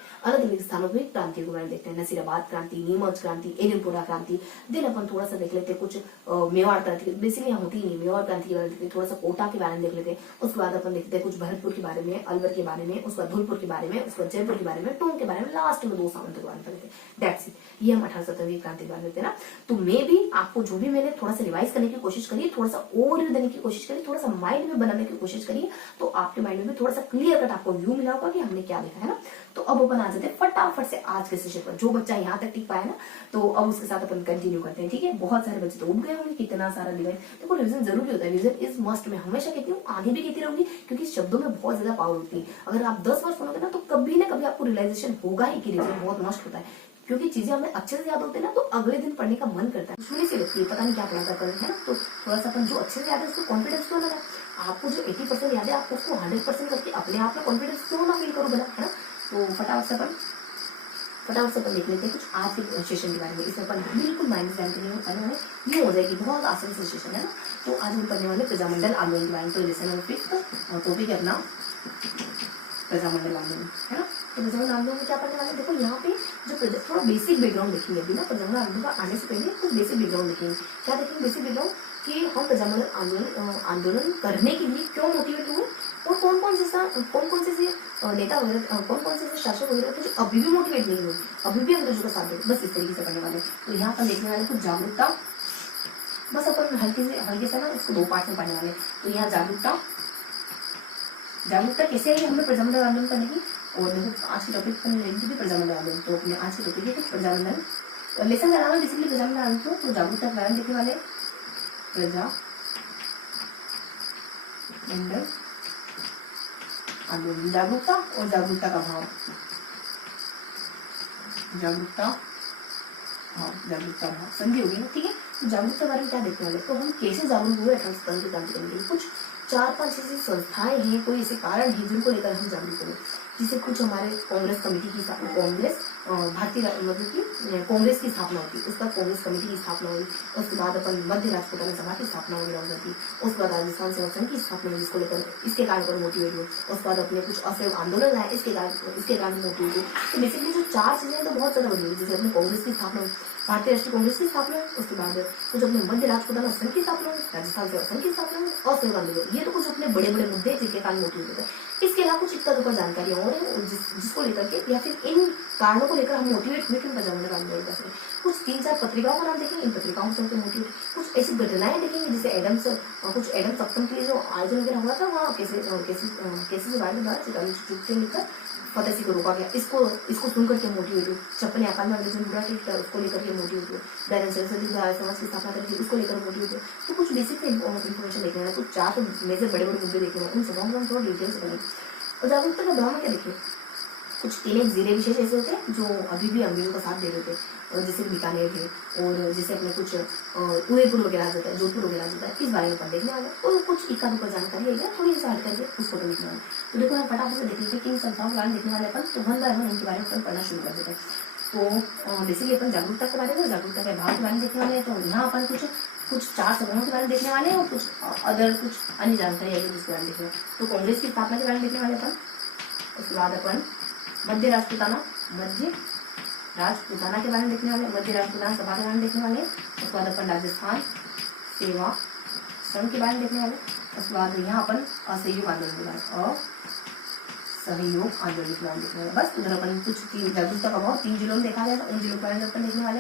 क्रांति के बारे में देखते हैं। नसीराबाद क्रांति, नीमच क्रांति, एलमपुरा क्रांति। देन अपन थोड़ा सा देख लेते हैं कुछ मेवाड़ क्रांति, बेसिकली यहाँ होती नहीं, मेवाड़ क्रांति के बारे में देखते हैं, थोड़ा सा कोटा के बारे में देख लेते हैं। उसके बाद अपन देखते हैं कुछ भरतपुर के बारे में, अलवर के बारे में, उसके बाद धौलपुर के बारे में, उसके बाद जयपुर के बारे में, टोंक के बारे में, लास्ट में 2 सामंतों के बारे में पढ़ते हैं। That's it. ये हम 1857 क्रांति के बारे में देखते हैं ना। तो मैं भी आपको जो भी मैंने थोड़ा सा रिवाइज करने की कोशिश करी, थोड़ा सा ओवरव्यू देने की कोशिश करी, थोड़ा सा माइंड में बनाने की कोशिश करी, तो आपके माइंड में भी थोड़ा सा क्लियर कट आपको व्यू मिला होगा कि हमने क्या देखा है ना। तो अब अपन आ जाते हैं फटाफट से आज के सेशन पर। जो बच्चा यहाँ तक टिक पाया ना, तो अब उसके साथ अपन कंटिन्यू करते हैं। ठीक है, बहुत सारे बच्चे तो उठ गए होंगे, कितना सारा रिवाइज। देखो रिविजन जरूरी होता है, रिविजन इज मस्ट। मैं हमेशा कहती हूँ, आगे भी कहती रहूंगी, क्योंकि शब्दों में बहुत ज्यादा पावर होती है। अगर आप 10 बार सुनोगे ना, तो कभी ना कभी आपको रियलाइजेशन होगा ही कि रिविजन बहुत मस्ट होता है। क्योंकि चीजें हमें अच्छे से याद होती है ना, तो अगले दिन पढ़ने का मन करता है, सुनी सी लगती है, पता नहीं क्या पढ़ा कर है ना। तो थोड़ा सा अपन जो अच्छे से याद है उसको कॉन्फिडेंस क्यों लगा। आपको जो 80% याद है, आपको उसको 100% करके अपने आप में कॉन्फिडेंस क्यों ना फील करो बना, है ना। तो फटाफट से अपन देख लेते हैं कुछ आज के सेशन के बारे में। इसमें अपन बिल्कुल माइनस जानकारी ये हो जाएगी, बहुत आसान से सेशन है ना। तो आज हम पढ़ने वाले प्रजामंडल आंदोलन के बारे में। तो लेसन नंबर 5 टॉपिक है अपना प्रजामंडल आंदोलन, है ना। तो प्रजामंडल आंदोलन में क्या पढ़ने वाले, देखो यहाँ पे जो थोड़ा बेसिक बैकग्राउंड देखेंगे अभी ना। प्रजामंडल आंदोलन का आने से पहले कुछ बेसिक बैकग्राउंड देखेंगे। क्या देखेंगे बेसिक बैकग्राउंड, कि हम प्रजामंडल आंदोलन करने के लिए क्यों मोटिवेट हुए, और कौन कौन से नेता वगैरह, कौन कौन से शासक वगैरह थे जो अभी भी मोटिवेट नहीं हुए, अभी भी अंग्रेजों का साथ देते। बस इस तरीके से करने वाले। तो यहाँ पर देखने वाले कुछ जागरूकता बस अपन हल्के से ना इसको दो पार्ट में पढ़ने वाले। तो यहाँ जागरूकता कैसे है हमें प्रजामंडल आंदोलन करने की। और देखो आज की टॉपिक पर लेनी थी प्रजामंडल आंदोलन, तो अपने आज की टॉपिक है प्रजामंडल और लेसन का नाम है बेसिकली प्रजामंडल आंदोलन। तो जागरूकता के बारे में देखने वाले प्रजामंडल आंदोलन, जागरूकता और जागरूकता का भाव, जागरूकता भाव संधि होगी ना, ठीक है। तो जागरूकता के बारे में क्या देखने वाले, तो हम कैसे जागरूक हुए 1857 की क्रांति करने के लिए। कुछ 4-5 ऐसी संस्थाएं हैं, कोई ऐसे कारण है जिनको लेकर हम जागरूक हुए। जिसे कुछ हमारे कांग्रेस कमेटी की कांग्रेस भारतीय मतलब की कांग्रेस की स्थापना होती, उसके बाद कांग्रेस कमेटी की स्थापना हुई, उसके बाद अपन मध्य राजपूताना सभा की स्थापना वगैरह हो जाती, उसके बाद राजस्थान सेवा संघ की स्थापना हुई जिसको लेकर इसके कारण पर मोटिवेट हुए, उसके बाद अपने कुछ असहयोग आंदोलन आए इसके कारण मोटिवेट हुए। तो बेसिकली जो 4 चीजें तो बहुत ज्यादा बड़ी हुई, जैसे अपने कांग्रेस की स्थापना हुई, भारतीय राष्ट्रीय कांग्रेस की स्थापना, उसके बाद कुछ अपने मध्य राजपूताना संघ की स्थापना, राजस्थान सेवा संघ की स्थापना और असहयोग आंदोलन। ये तो कुछ अपने बड़े बड़े मुद्दे जिनके कारण मोटिवेट होते हैं। इसके अलावा कुछ इतना ऊपर जानकारी और है जिसको लेकर के या फिर इन कारणों को लेकर हम मोटिवेट हुए कि प्रजामंडल आंदोलन कर सकें। कुछ 3-4 पत्रिकाओं का नाम देखेंगे, इन पत्रिकाओं से मोटिवेट, कुछ ऐसी घटनाएं देखेंगे जैसे कुछ एडम सप्तम के लिए जो आयोजन वगैरह हुआ था वहाँ कैसे से बारे में लिखकर फतेह सिंह को रोका गया, इसको सुनकर के मोटिवेट हुए। छप्पन आकार में अंग्रेजों ने बुरा ट्रीट किया, उसको लेकर के मोटिवेट हुए। दयानंद सरस्वती समाज की स्थापना करके उसको लेकर मोटिवेट हुए। तो कुछ बेसिक इन्फॉर्मेशन देखने वाले, कुछ 4 मेजर बड़े बड़े मुद्दे देखने वाले, उन सबों में हम थोड़ा डिटेल से करेंगे। और जागरूकता का भाव में क्या देखिए, कुछ 3 जिले विशेष ऐसे होते हैं जो अभी भी अंग्रेजों का साथ दे रहे थे, और जैसे बीकानेर है और जैसे अपने कुछ उदयपुर वगैरह आ जाता है, जोधपुर वगैरह आ जाता है, इस बारे में अपन देखने वाले। और कुछ इक्का दुक्का जानकारी है थोड़ी सी हट करके उसको तो लिखने वाले। तो देखो हम फटाफट से देख लेते किन संस्थाओं के बारे में देखने वाले अपन, तो 1 बाय 1 उनके बारे में अपन पढ़ना शुरू कर देते हैं। तो बेसिकली अपन जागरूकता के बारे में, जागरूकता के भाव के बारे में देखने वाले हैं। तो यहाँ अपन कुछ 4 समूहों के बारे में देखने वाले हैं और कुछ अन्य जानकारी है जिसके बारे में देखने वाले। तो कांग्रेस की स्थापना के बारे में देखने वाले अपन, उसके बाद अपन मध्य राजपूताना के बारे में देखने वाले, मध्य राजपूताना सभा के बारे में देखने वाले, उसके बाद अपन राजस्थान सेवा संघ के बारे में देखने वाले, उसके बाद यहाँ अपन असहयोग आंदोलन के बारे में देखने वाले। बस उधर अपन कुछ जागरूकता का भाव 3 जिलों में देखा जाएगा, उन जिलों के बारे में अपन देखने वाले।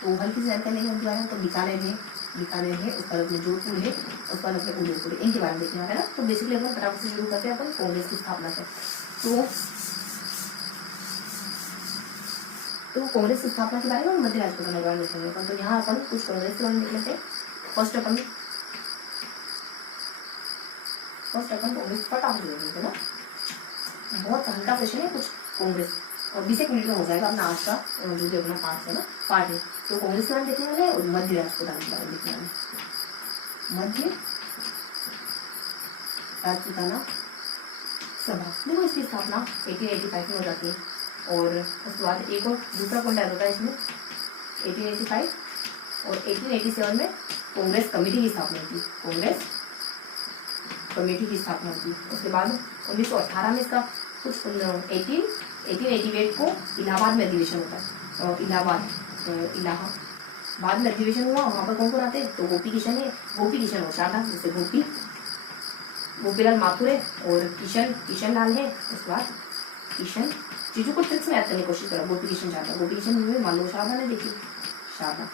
तो हल्की सी जानकारी लेंगे उनके बारे में। तो बीकानेर है, उसके बाद अपने जोधपुर है, उसके बाद अपने उदयपुर है, इनके बारे में देखने वाले ना। तो बेसिकली अपन फटाफट से शुरू करते हैं अपन कांग्रेस की स्थापना से। तो कांग्रेस की स्थापना के बारे में मध्य राजपूताना के बारे में देखेंगे। तो यहाँ अपन कुछ कांग्रेस के बारे में देख लेते हैं। फर्स्ट अपन कांग्रेस फटाफट देख लेते हैं ना, बहुत हल्का क्वेश्चन है कुछ कांग्रेस, और 20 मिनट में हो जाएगा अपना आज का जो भी अपना पार्ट है। तो कांग्रेस के बारे में देखने वाले और मध्य राजपूताना के बारे में देखने वाले। मध्य राजपूताना सभा, देखो इसकी स्थापना 1885 में हो जाती है। और उसके बाद एक और दूसरा पॉइंट आ जाता है इसमें 1885 और 1887 में कांग्रेस कमेटी की स्थापना होती है, कांग्रेस कमेटी की स्थापना होती है। उसके बाद 1918 में इसका कुछ 1888 को इलाहाबाद में अधिवेशन होता है, और इलाहाबाद में अधिवेशन हुआ। वहाँ पर कौन कौन आते हैं, तो गोपी किशन और शारदा, जैसे गोपीलाल माथुर है और किशन लाल है। उसके बाद किशन चीजों को ट्रिक्स में याद करने की कोशिश करा। गोपी किशन में मान लो शारदा ने देखी, शारदा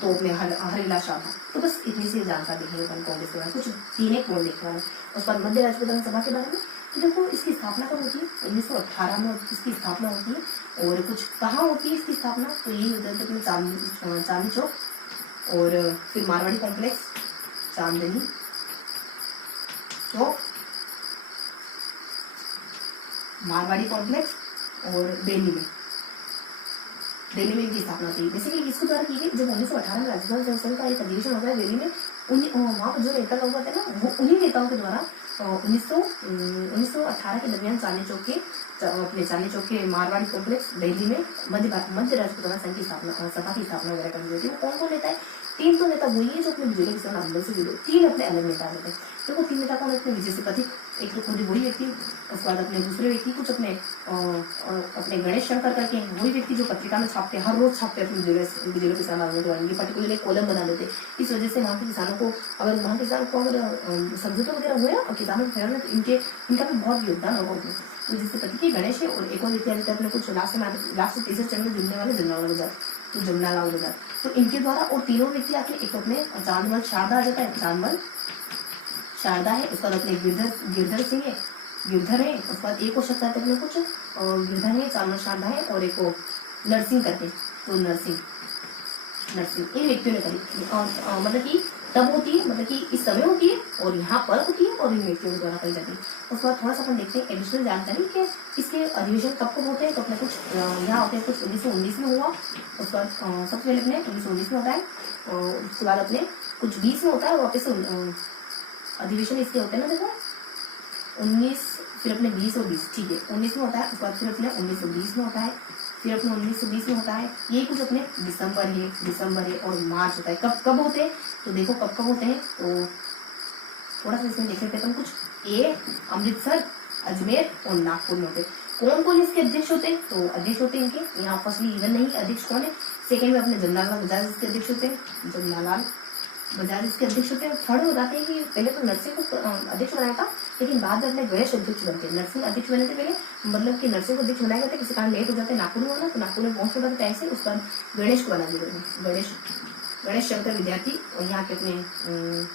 तो अपने हरिला शारदा। तो बस इतनी सी जानकारी देखिए अपन कांग्रेस के बारे में, कुछ 3 पॉइंट देखने वाले। उसके बाद मध्य राजपूताना सभा के बारे में, तो देखो इसकी स्थापना कब होती है, 1918 में इसकी स्थापना होती है। और कुछ कहाँ होती है इसकी स्थापना, तो यही उधर तक में चांदनी चौक, और फिर मारवाड़ी कॉम्प्लेक्स, चांदनी चौक, मारवाड़ी कॉम्प्लेक्स और दिल्ली में इनकी स्थापना थी। बेसिकली किसके द्वारा की गई, जब 1918 में राजस्थान सेवा संघ का एक अधिवेशन होता है दिल्ली में, वहाँ पर जो नेता लोग होते हैं ना, वो उन्हीं नेताओं के द्वारा 1918 के दरमियान चांदनी चौक के मारवाड़ी कॉम्प्लेक्स दिल्ली में मध्य राजपूताना संघ की सभा की स्थापना वगैरह कर दी थी। वो कौन नेता है, 3 तो नेता वही है जो अपने विजय के आंदोलन से जुड़े, 3 अपने अलग नेता होते हैं। देखो 3 नेता कौन है, अपने विजय से पथिक, एक तो खुद भी वही व्यक्ति, उसके बाद अपने दूसरे व्यक्ति कुछ अपने गणेश शंकर करके वही व्यक्ति जो पत्रिका में छापते हैं, हर रोज छापते हैं अपने जिले किसान आंदोलन के पर्टिकुलर कॉलम बना देते। इस वजह से वहाँ के किसानों को अगर समझौता वगैरह हुए और किसानों के में इनका भी बहुत योगदान होगा उसमें। तो जिससे प्रतीक गणेश है और एक और व्यक्ति अपने कुछ लास्ट से तीसरे चरण में जुड़ने वाले जमुनालाल बजाज, तो इनके द्वारा और तीनों व्यक्ति आके एक अपने चांदमल शारदा आ जाता है, चांदमल शारदा है, उसके बाद अपने गिरधर सिंह है, गिरधर है, उसके बाद एक और शब्द आते अपने कुछ गिरधर है, चांदमल शारदा है और एक नरसिंह करते, तो नरसिंह इन व्यक्तियों ने करी। और मतलब कि तब होती है, मतलब कि इस समय होती है और यहाँ पर होती है और इन व्यक्तियों के द्वारा करी जाती है। उसके बाद थोड़ा सा अपन देखते हैं एडिशनल जानकारी कि इसके अधिवेशन कब कब होते हैं। तो अपने कुछ यहाँ होते हैं कुछ 1919 में हुआ, उसके बाद सबसे पहले अपने 1919 में होता है और उसके बाद अपने कुछ 20 में होता है, वापस अधिवेशन इसके होते हैं ना, देखो 19 फिर अपने 20 और 20, ठीक है 19 में होता है, उसके बाद फिर अपने 1920 में होता है, फिर अपने 1920 में होता है, ये कुछ अपने दिसंबर है और मार्च होता है। कब होते हैं तो देखो कब होते हैं, तो थोड़ा सा इसमें देख लेते हैं कुछ। ए अमृतसर, अजमेर और नागपुर में होते हैं। कौन इसके अध्यक्ष होते हैं, तो अध्यक्ष होते हैं इनके यहाँ फर्स्टली इवन नहीं, अध्यक्ष कौन है, सेकेंड में अपने जमनालाल बजाज इसके अध्यक्ष होते हैं, जमनालाल बजाज इसके अध्यक्ष होते हैं। थर्ड बताते हैं कि पहले तो नरसिंह को अध्यक्ष बनाया था, लेकिन बाद में अपने गणेश अध्यक्ष बनते हैं। नरसिंह अध्यक्ष बने थे पहले, मतलब कि नरसिंह को अध्यक्ष बनाया गया था, किसी कारण लेट हो जाते नागपुर में होना, तो नागपुर में पहुंच होता टाइम से, उसके बाद गणेश को बना दिया, गणेश शंकर विद्यार्थी और यहाँ के अपने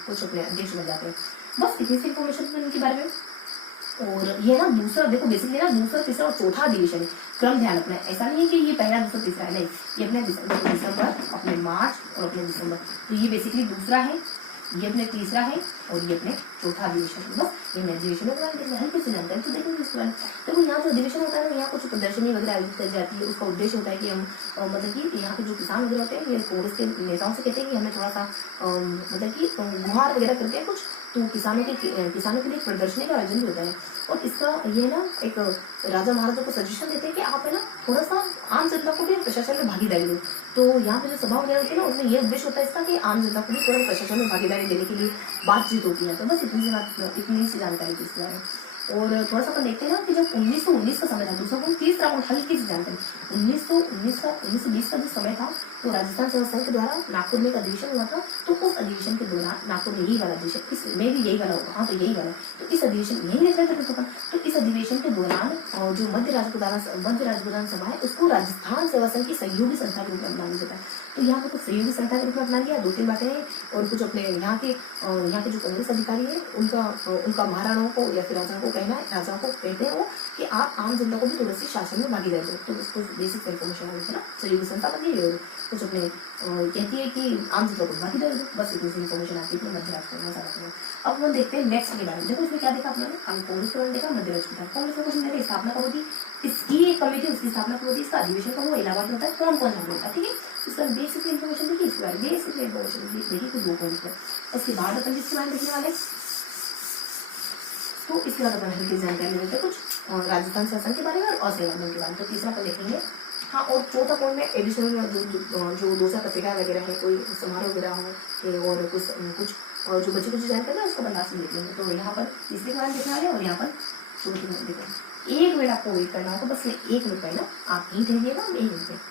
कुछ अपने अध्यक्ष बन जाते हैं। बस इतनी सी इन्फॉर्मेशन इनके बारे में। और ये ना दूसरा देखो बेसिकली ना दूसरा तीसरा और चौथा डिवीजन है, क्रम ध्यान रखना है। ऐसा नहीं है कि ये पहला दूसरा तीसरा है, नहीं, ये अपने दिसंबर, अपने मार्च और अपने दिसंबर, तो ये बेसिकली दूसरा है, ये अपने तीसरा है और ये अपने चौथा अधिवेशन है। बस ये अधिवेशन हल्की सी जानकारी तो देखेंगे इस बारे में। देखो यहाँ जो अधिवेशन होता है ना, यहाँ कुछ प्रदर्शनी वगैरह आयोजित की जाती है। उसका उद्देश्य होता है कि हम मतलब कि यहाँ के जो किसान वगैरह होते हैं, ये कांग्रेस के नेताओं से कहते हैं कि हमें थोड़ा सा मतलब कि गुहार वगैरह करते हैं कुछ, तो किसानों के लिए प्रदर्शनी का आयोजन भी होता है। और इसका ये ना एक राजा महाराजा को सजेशन देते हैं कि आप है ना थोड़ा सा आम जनता को भी प्रशासन में भागीदारी दो। तो यहाँ पे जो सभा वगैरह होती है ना, उसमें ये उद्देश्य होता है इसका कि आम जनता को भी थोड़ा प्रशासन में भागीदारी देने के लिए बातचीत होती है। तो बस इतनी सी जानकारी थी इसके बारे में। और थोड़ा सा अपन देखते हैं ना कि जब 1919 का समय था, दूसरा कौन तीसरा कौन हल्की सी जानकारी, 1920 का जो समय था, तो राजस्थान सेवा संघ के द्वारा नागपुर में एक अधिवेशन हुआ था। तो उस अधिवेशन के दौरान नागपुर में यही वाला अधिवेशन, इसमें भी यही वाला होगा, हाँ तो यही वाला है। तो इस अधिवेशन यही रहता है। तो इस अधिवेशन के दौरान जो मध्य राजपुताना सभा है, उसको राजस्थान सेवा संघ की सहयोगी संस्था के रूप में अपनाया जाता है। तो यहाँ पे कुछ सहयोगी संस्था के रूप में अपना लिया, 2-3 बातें हैं। और कुछ अपने यहाँ के जो कांग्रेस अधिकारी है, उनका महाराणाओं को या फिर राजाओं को कहते हैं वो कि आप आम जनता को भी थोड़ी सी शासन में भागीदारी दो। तो उसको बेसिक इन्फॉर्मेशन है ना, सहयोगी संस्था बनती है और कुछ अपने कहती है कि आम जनता को भागीदारी दो। बस इतनी सी इन्फॉर्मेशन आती है मध्य राजपुताना। अब हम देखते हैं नेक्स्ट के बारे में। देखो इसमें क्या देखा आपने, हम कांग्रेस के बारे में देखा, मध्य राजपुताना। कांग्रेस में कुछ नहीं, स्थापना कब होती, इसकी एक कमेटी, उसकी स्थापना कब होती, इसका अधिवेशन कब हुआ, इलाहाबाद में होता है, कौन होता है, ठीक है। इसका बेसिक इन्फॉर्मेशन देखिए, इसके बारे में बेसिक इन्फॉर्मेशन देखिए कि 2 पॉइंट है। उसके बाद अपन जिसके बारे में देखने वाले, तो इसके बाद अपन हल्की जानकारी लेते हैं कुछ राजस्थान शासन के बारे में और असेवा के बारे में। तो तीसरा अपन देखेंगे, हाँ। और चौथा पॉइंट में एडिशनल जो 2 पत्रिका वगैरह है, कोई समारोह वगैरह हो और कुछ और जो बच्चे कुछ जानकारी है, उसको अपन लास्ट में देख लेंगे। तो यहाँ पर तीसरे के बारे में देखने वाले और यहाँ पर चौथे के बारे में देखेंगे। 1 मिनट आपको वेट करना होगा, बस 1 मिनट पहले आप यहीं ठहरिएगा, हम यहीं मिलते हैं।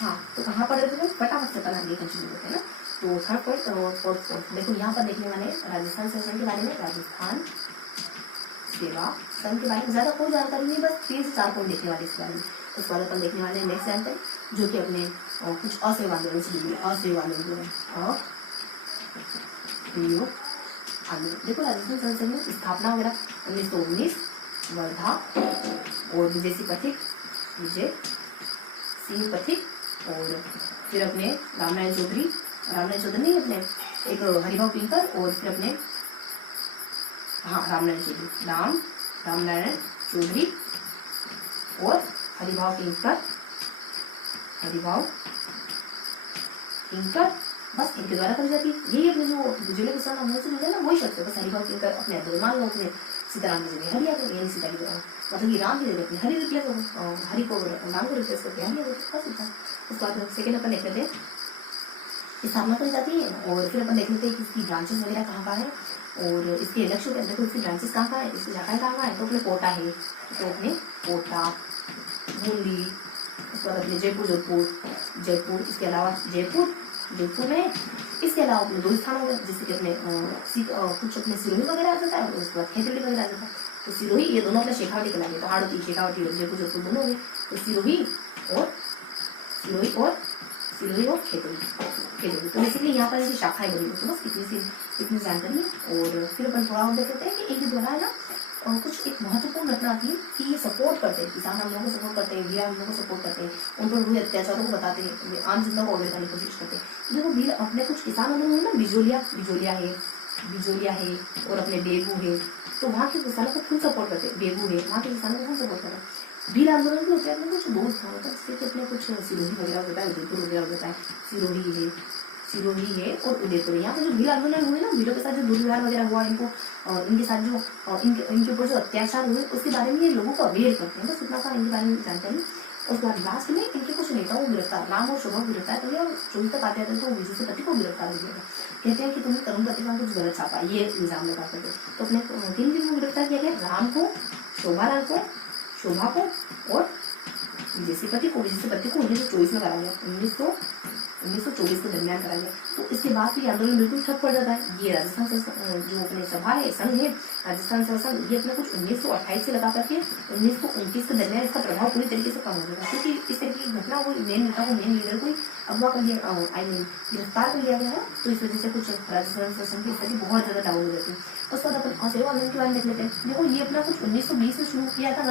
हाँ, तो कहाँ पर है, फटाफट से पढ़ा कंटिन्यू होते हैं ना। तो थर्ड पॉइंट और फोर्थ पॉइंट देखो, यहाँ पर देखने वाले राजस्थान शासन के बारे में, राजस्थान सेवा संघ के बारे में ज्यादा कोई जानकारी नहीं, बस 3 से 4 पॉइंट देखने वाले इसके बारे में। उसके बाद अपन देखने वाले हैं नेक्स्ट जानकारी जो कि अपने कुछ असहयोग आंदोलन से जुड़ी है। असहयोग आंदोलन आंदोलन देखो, राजस्थान संघ संघ में स्थापना वगैरह 1919 वर्धा और विजय सिंह पथिक और फिर अपने रामनारायण चौधरी नहीं, अपने एक हरिभाव पिंकर और फिर अपने रामनारायण चौधरी और हरिभाव पिंकर बस इनके द्वारा करी जाती है। यही अपने जो जिले किसान आंदोलन से जुड़े ना वही शब्द है। बस हरिभाव पिंकर अपने अंदर मान लो अपने सीताराम की जगह हरि आ गए, सीता की जगह मतलब ये राम की जगह अपने हरि रिप्लेस हो गए, हरि को राम को रिप्लेस करके हरि आ गए। बस इतना। उसके बाद सेकेंड अपन देख लेते हैं स्थापना करी जाती है और फिर अपन देख लेते हैं कि इसकी ब्रांचेस वगैरह कहाँ है और इसके लक्ष्य के अंदर इसकी ब्रांचेस कहाँ है, इसकी शाखाएं कहाँ है। तो अपने कोटा है, तो अपने कोटा बूंदी, उसके बाद अपने जयपुर, इसके अलावा जयपुर में इसके अलावा अपने 2 स्थान हो गए जैसे कि अपने कुछ अपने सिरोही वगैरह आ जाता है और उसके बाद खेतड़ी वगैरह आ जाता है। तो सिरोही ये दोनों अपने शेखावटी कहलाते, तो हाड़ोती शेखावटी और जयपुर दोनों हुए। तो सिरोही और खेतड़ी तो बेसिकली यहाँ पर शाखाएं बनी होती है। बस इतनी जानकारी है। और फिर अपन थोड़ा और देख लेते हैं कि इनके द्वारा है ना कुछ एक महत्वपूर्ण घटना आती है कि ये सपोर्ट करते हैं, किसान हम लोगों को सपोर्ट करते हैं, वीर हम लोगों को सपोर्ट करते हैं, उन पर हुए अत्याचारों को बताते हैं, आम जनता को अवगत करने की कोशिश करते हैं। देखो वीर अपने कुछ किसान आंदोलन ना बिजोलिया है और अपने बेगू है, तो वहाँ के किसानों को फुल सपोर्ट करते हैं। बेगू है वहाँ के किसानों को फुल सपोर्ट करते हैं। वीर आंदोलन भी होते हैं अपने कुछ 2 स्थान होता है जैसे अपने कुछ सिरोही वगैरह होता है, उदयपुर वगैरह होता है। सिरोही है और उदयपुर। यहाँ पर जो भील आंदोलन हुए ना, भीलों के साथ जो दुर्व्यवहार वगैरह हुआ, इनको इनके साथ जो इनके ऊपर जो अत्याचार हुए उसके बारे में ये लोगों को अवेयर करते हैं। बस इतना सा इनके बारे में जानकारी। उसके बाद लास्ट में इनके कुछ नेताओं को गिरफ्तार, राम और शोभा को गिरफ्तार कर दिया और 24 तक आते तो विजय सिंह पति को गिरफ्तार कर दिया। कहते हैं कि तुमने तरुण प्रतिभा कुछ गलत छापा, ये इल्जाम लगा करके। तो अपने 3 दिन को गिरफ्तार किया गया, राम को, शोभा को और विजय सिंह पति को 1924 में करा गया, 1924 के दरमियान करा गया। तो इसके बाद भी आंदोलन बिल्कुल ठप पड़ जाता है। ये राजस्थान जो अपने सभा है, संघ है, राजस्थान सभा संघ, ये अपने कुछ 1928 से लगा करके 1929 के दरमियान इसका प्रभाव पूरी तरीके से कम हो जाएगा, क्योंकि इस तरह की घटना को मेन लीडर को अगवा कर लिया, गिरफ्तार कर लिया गया है। तो इस वजह से कुछ राजस्थान सभा संघ की स्थिति बहुत ज्यादा डाउन हो जाती है। उसके बाद अपन असहयोग आंदोलन के बारे में देख लेते हैं। देखो ये अपना कुछ 1920 में शुरू किया था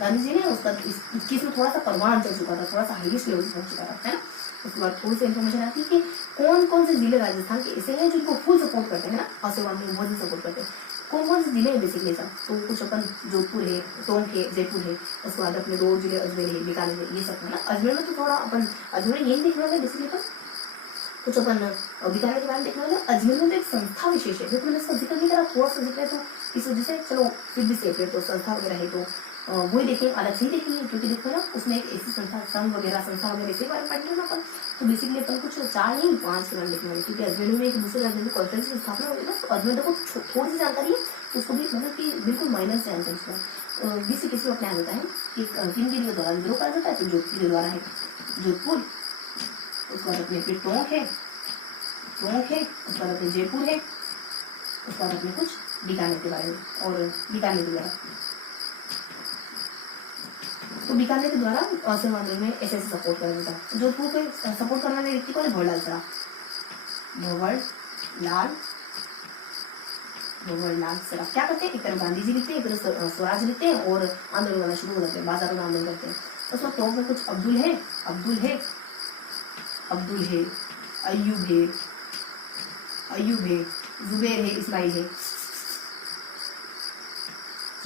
गांधी जी ने। उसका 21 में थोड़ा सा परवान चल चुका था, थोड़ा सा हाईएस्ट लेवल पहुंच चुका था, है ना। उसके बाद थोड़ी सी इन्फॉर्मेशन आती है कि कौन से जिले राजस्थान के ऐसे हैं जिनको फुल सपोर्ट करते हैं ना, असहयोग आंदोलन बहुत सपोर्ट करते हैं। कौन से जिले हैं बेसिकली सब, तो कुछ अपन जोधपुर है, टोंक है, जयपुर है। उसके बाद अपने 2 जिले अजमेर है, बीकानेर है, ये सब है ना। अजमेर में तो थोड़ा अपन अजमेर ये देखने वाले बेसिकली अपन कुछ अपन बीकानेर के बारे में देखने वाले। अजमेर में तो एक संस्था विशेष है, जैसे मैंने इसका जिक्र नहीं करा, थोड़ा सा जिक्र है, तो इस वजह से चलो फिर भी सेफ है। तो संस्था वगैरह है तो वही देखेंगे, अलग से ही देखेंगे, क्योंकि देखो ना उसमें एक ऐसी संस्था वगैरह ऐसे बारे में पढ़ने ना अपन। तो बेसिकली अपन कुछ 4 नहीं 5 के बारे में देखने वाले, क्योंकि अजमेर में एक दूसरे राज्य में कॉन्फ्रेंस की स्थापना होगी ना। तो अजमेर देखो थोड़ी सी जानकारी है, उसको भी मतलब कि बिल्कुल माइनर से आंसर बीसी किसी अपने आ जाता है कि 3 के द्वारा विद्रोह करा जाता है। तो जोधपुर के द्वारा है जोधपुर, उसके बाद अपने फिर टोंक है, उसके बाद अपने जयपुर है, उसके बाद अपने कुछ बीकानेर के बारे में और बीकानेर के द्वारा। तो बीकानेर के द्वारा असहयोग आंदोलन में ऐसे सपोर्ट करा जाता है। जोधपुर को सपोर्ट करने वाले व्यक्ति को है भंवरलाल सराफ। क्या करते हैं, एक तरफ गांधी जी लिखते हैं, एक तरफ स्वराज लिखते हैं और आंदोलन करना शुरू हो जाते हैं, बाजारों में आंदोलन करते हैं। उसमें टोंक में कुछ अब्दुल है, अयूब है, जुबैर है, इस्माइल है,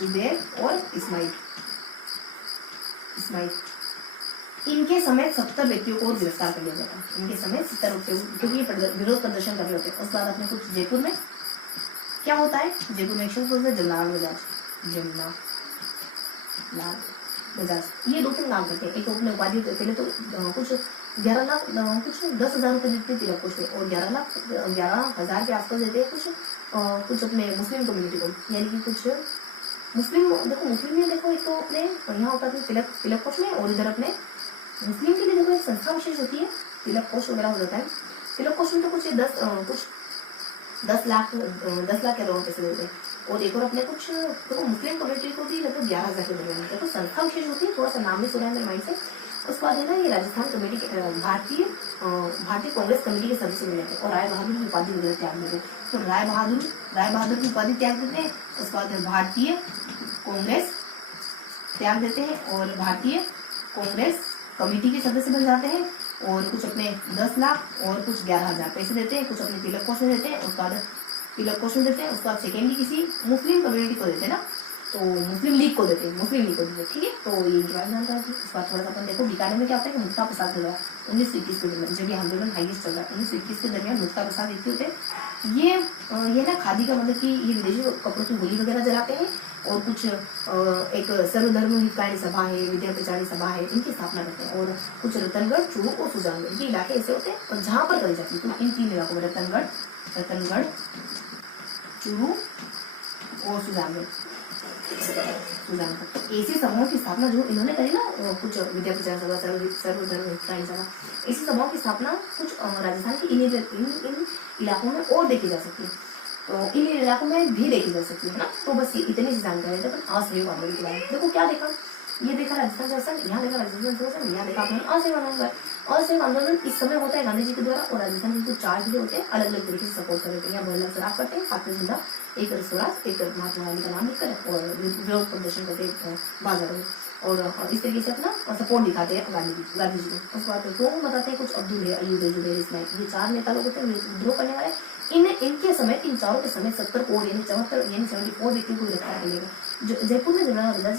जुबैर और इस्माइल। इनके समेत 70 व्यक्तियों को गिरफ्तार कर लिया जाता है। इनके समेत 70 व्यक्तियों, क्योंकि ये विरोध प्रदर्शन कर रहे होते हैं। उसके बाद अपने कुछ जयपुर में क्या होता है, जयपुर में एक्शन फोर्स है जमनालाल बजाज, ये 2-3 काम करते हैं। एक तो अपने उपाधि पहले तो कुछ 11 लाख कुछ 10,000 रुपए देते हैं तिलक कोष में और 11,000 के आसपास देते हैं कुछ अपने मुस्लिम कम्युनिटी को, यानी कि कुछ मुस्लिम में देखो एक तो अपने यहाँ होता है तिलक कोष में, और इधर अपने मुस्लिम के लिए देखो एक संस्था विशेष होती है, तिलक कोष वगैरह हो जाता है। तिलक कोष में तो कुछ 10 लाख के अराउंड पैसे देते हैं। और एक और अपने कुछ देखो मुस्लिम कम्युनिटी को भी लगभग 11,000 के दरमियान है। देखो संस्था विशेष होती है, थोड़ा सा नाम भी सुना है मेरे माइंड से। उसके बाद है ना ये राजस्थान कमेटी के भारतीय कांग्रेस कमेटी के सदस्य बने थे और राय बहादुर की उपाधि वगैरह त्याग देते। तो राय बहादुर की उपाधि त्याग देते हैं। उसके बाद भारतीय कांग्रेस त्याग देते हैं और भारतीय कांग्रेस कमेटी के सदस्य बन जाते हैं और कुछ अपने 10 लाख और कुछ 11,000 पैसे देते हैं, कुछ अपने तिलक कौशल देते हैं। उसके बाद तिलक कौशल देते हैं, उसके बाद सेकेंडली किसी मुस्लिम कम्युनिटी को देते हैं ना, तो मुस्लिम लीग को देते हैं, ठीक है। तो ये जानकारी थी। उसके बाद थोड़ा सा अपन देखो बीकानेर में क्या होता है कि मुक्ता प्रसाद के द्वारा 1921 के दरमियान जब ये आंदोलन हाईएस्ट चल रहा है 1921 के दरमियान मुक्ता प्रसाद व्यक्ति होते हैं। ये ना खादी का मतलब कि ये विदेशी कपड़ों की होली वगैरह जलाते हैं और कुछ एक सर्वधर्म हितकारी सभा है, विद्या प्रचारी सभा है, इनकी स्थापना करते हैं। और कुछ रतनगढ़, चूरू और सुजानगढ़ ये इलाके ऐसे होते हैं और जहाँ पर करी जाती है तो इन 3 इलाकों में रतनगढ़, चूरू और सुजानगढ़ ऐसी सभाओं की स्थापना जो इन्होंने करी ना, कुछ विद्या प्रचार सभा, सर्वधर्म हितकारी सभा, ऐसी सभाओं की स्थापना कुछ राजस्थान की इन इलाकों में और देखी जा सकती है, तो इन इलाकों में भी देखी जा सकती है ना। तो बस ये इतनी सी जानकारी है असहयोग आंदोलन के बारे में। देखो क्या देखा, ये देखा राजस्थान शासन, यहाँ देखा राजस्थान शासन, यहाँ देखा आपने असहयोग आंदोलन। असहयोग आंदोलन इस समय होता है गांधी जी के द्वारा और राजस्थान के 4 जिले होते हैं, अलग अलग तरीके से सपोर्ट करते हैं। यहाँ बहुत शराब करते हैं, फातमी जिंदा, एक स्वराज, एक महात्मा गांधी का नाम लिखकर और विरोध प्रदर्शन करते हैं बाजारों में और इस तरीके से अपना सपोर्ट दिखाते हैं गांधी जी को। उसके बाद तो बताते हैं कुछ अब्दुल है, अयूब है, जुबैर इस्माइल, ये 4 नेता लोग होते हैं विद्रोह करने वाले। इनके समय इन चारों के समय 70 कोड यानी 74 व्यक्तियों को गिरफ्तार कर लिया। जो जयपुर में जमना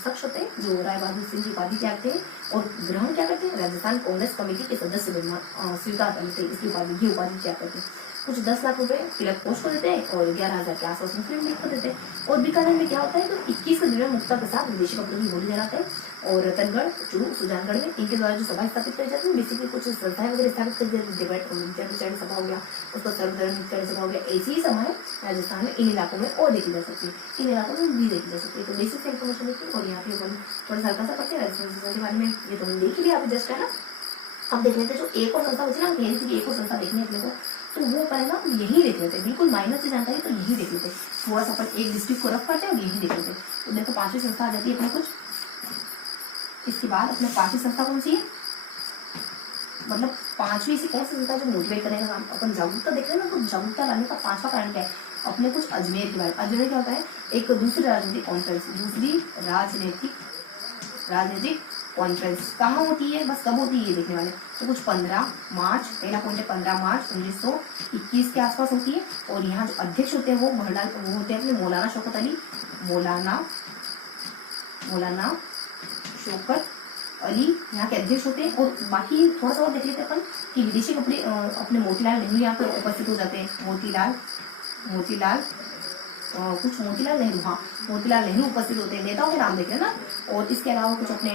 शख्स होते हैं जो राय बहादुर सिंह की उपाधि त्यागते हैं और ग्रहण क्या करते हैं, राजस्थान कांग्रेस कमेटी के सदस्य बनना स्वीकार करते हैं, इसकी उपाधि त्याग करते हैं। कुछ 10 लाख रुपए तिलक कोष को देते हैं और 11,000 के आसपास मुस्लिम लीग को देते हैं। और बीकानेर में क्या होता है तो 21 के दिन में मुक्ता के साथ विदेशी कपड़ों की होली जलाते हैं और रतनगढ़, चूरू, सुजानगढ़ में इनके द्वारा जो सभा स्थापित करी जाती है, बेसिकली कुछ संस्थाएं वगैरह स्थापित कर दी जाती है। विद्या प्रचारी सभा हो गया, उसका सर्वधर्म हितकारी सभा हो गया, ऐसी ही सभाएं राजस्थान में इन इलाकों में और देखी जा सकती है, इन इलाकों में भी देखी जा सकती है। तो बेसिक इन्फॉर्मेशन देखिए और यहाँ पे अपन थोड़ा सा हल्का सा पढ़ते हैं राजस्थान के बारे में। ये तो हम देख ही लिया अभी जस्ट, है ना। अब देख लेते जो एक और संस्था बची ना, एक और संस्था देखनी है अपने को, तो वो पहले हम यही देख लेते हैं, बिल्कुल माइनस से जानकारी तो यही देख लेते हैं। थोड़ा सा अपन एक डिस्ट्रिक्ट को रफ करते हैं और यही देख लेते हैं। तो देखो 5वीं संस्था आ जाती है अपने कुछ, इसके बाद अपने 5वीं संस्था कौन सी है, मतलब 5वीं से कौन सी संस्था जो मोटिवेट करेगा काम। अपन जागरूकता देख रहे हैं ना, तो जागरूकता लाने का 5वां कारण क्या है, अपने कुछ अजमेर के बारे में। अजमेर क्या होता है, एक दूसरी राजनीतिक कॉन्फ्रेंस कहाँ होती है, बस कब होती है ये देखने वाले। तो कुछ 15 मार्च, पहला पॉइंट है 15 मार्च 1921 के आसपास होती है। और यहाँ जो अध्यक्ष होते हैं वो होते हैं अपने मौलाना शौकत अली, मौलाना शौकत अली यहाँ के अध्यक्ष होते हैं। और बाकी थोड़ा सा और देख लेते हैं अपन कि विदेशी कपड़े अपने मोतीलाल नेहरू यहाँ पे उपस्थित हो जाते हैं। मोतीलाल नेहरू, हाँ मोतीलाल नेहरू उपस्थित होते हैं, नेताओं के नाम देखे ना। और इसके अलावा कुछ अपने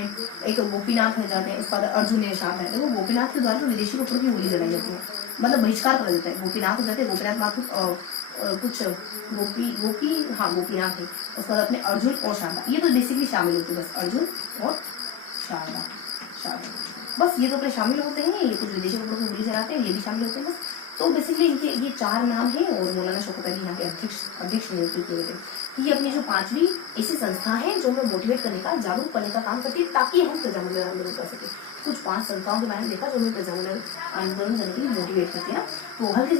एक गोपीनाथ है जाते हैं, उसके बाद अर्जुन निषाद है। देखो गोपीनाथ के द्वारा तो विदेशी कपड़ों की होली जलाई जाती है, मतलब बहिष्कार करा जाता है। गोपीनाथ हो जाते हैं, गोपीनाथ कुछ गोपीनाथ है। उसके बाद अपने अर्जुन और शारदा, ये तो बेसिकली शामिल होते हैं, बस अर्जुन और शारदा बस ये तो अपने शामिल होते हैं। ये कुछ विदेशी कपड़ों की होली जलाते हैं, ये भी शामिल होते हैं बस। तो बेसिकली इनके ये 4 नाम हैं और मौलाना शौकत अली यहाँ के अध्यक्ष नियुक्त किए गए। ये अपनी जो 5वीं ऐसी संस्था है जो हमें मोटिवेट करने का, जागरूक करने का काम करती है ताकि हम प्रजामुल्य आंदोलन कर सके। कुछ 5 संस्थाओं के बारे में देखा जो हमें प्रजामुल्य आंदोलन करने के लिए मोटिवेट करती है ना। तो हल्की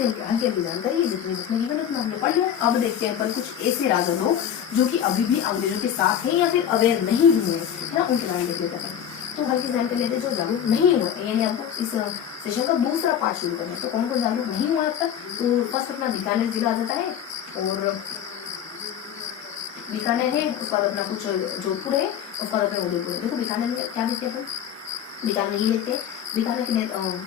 जानकारी है, जितनी बुक में गिवन है हमने पढ़ लिया। अब देखते हैं अपन कुछ ऐसे राजा लोग जो कि अभी भी अंग्रेजों के साथ हैं या फिर अवेयर नहीं हुए हैं ना, उनके बारे में देख लेते हैं। तो हल्की जानकारी लेते जो जागरूक नहीं हुए, यानी अब इस सेशन का दूसरा पार्ट शुरू करें। तो कौन कौन जागरूक नहीं हुआ अब तक, तो फर्स्ट अपना बीकानेर जिला आ जाता है और बीकानेर है। उसके बाद अपना कुछ जोधपुर है, उसके बाद अपना उदयपुर है। देखो बीकानेर में क्या देखते हैं अपन, बीकानेर ये देखते हैं। बीकानेर के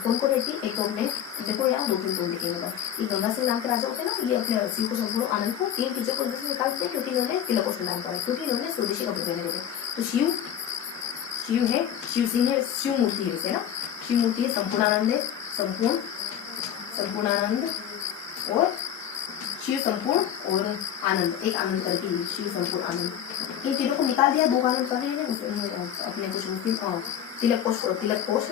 कौन कौन रहती है, एक तो अपने देखो यहाँ 2-3 टोन देखेंगे। ये गंगा सिंह नाम के राजा होते हैं ना, ये अपने शिव को संपूर्ण आनंद को 3 चीजों को निकालते हैं क्योंकि इन्होंने तिलक को प्रदान करा, क्योंकि इन्होंने स्वदेशी कपड़े पहने थे। तो शिव है, शिव सिंह है, शिव मूर्ति है ना, शिव मूर्ति है, संपूर्णानंद है, संपूर्णानंद और शिव संपूर्ण और आनंद, एक आनंद करके शिव संपूर्ण आनंद। इन तीनों को निकाल दिया, 2 आनंद कर रहे हैं अपने कुछ मुस्लिम तिलक पोष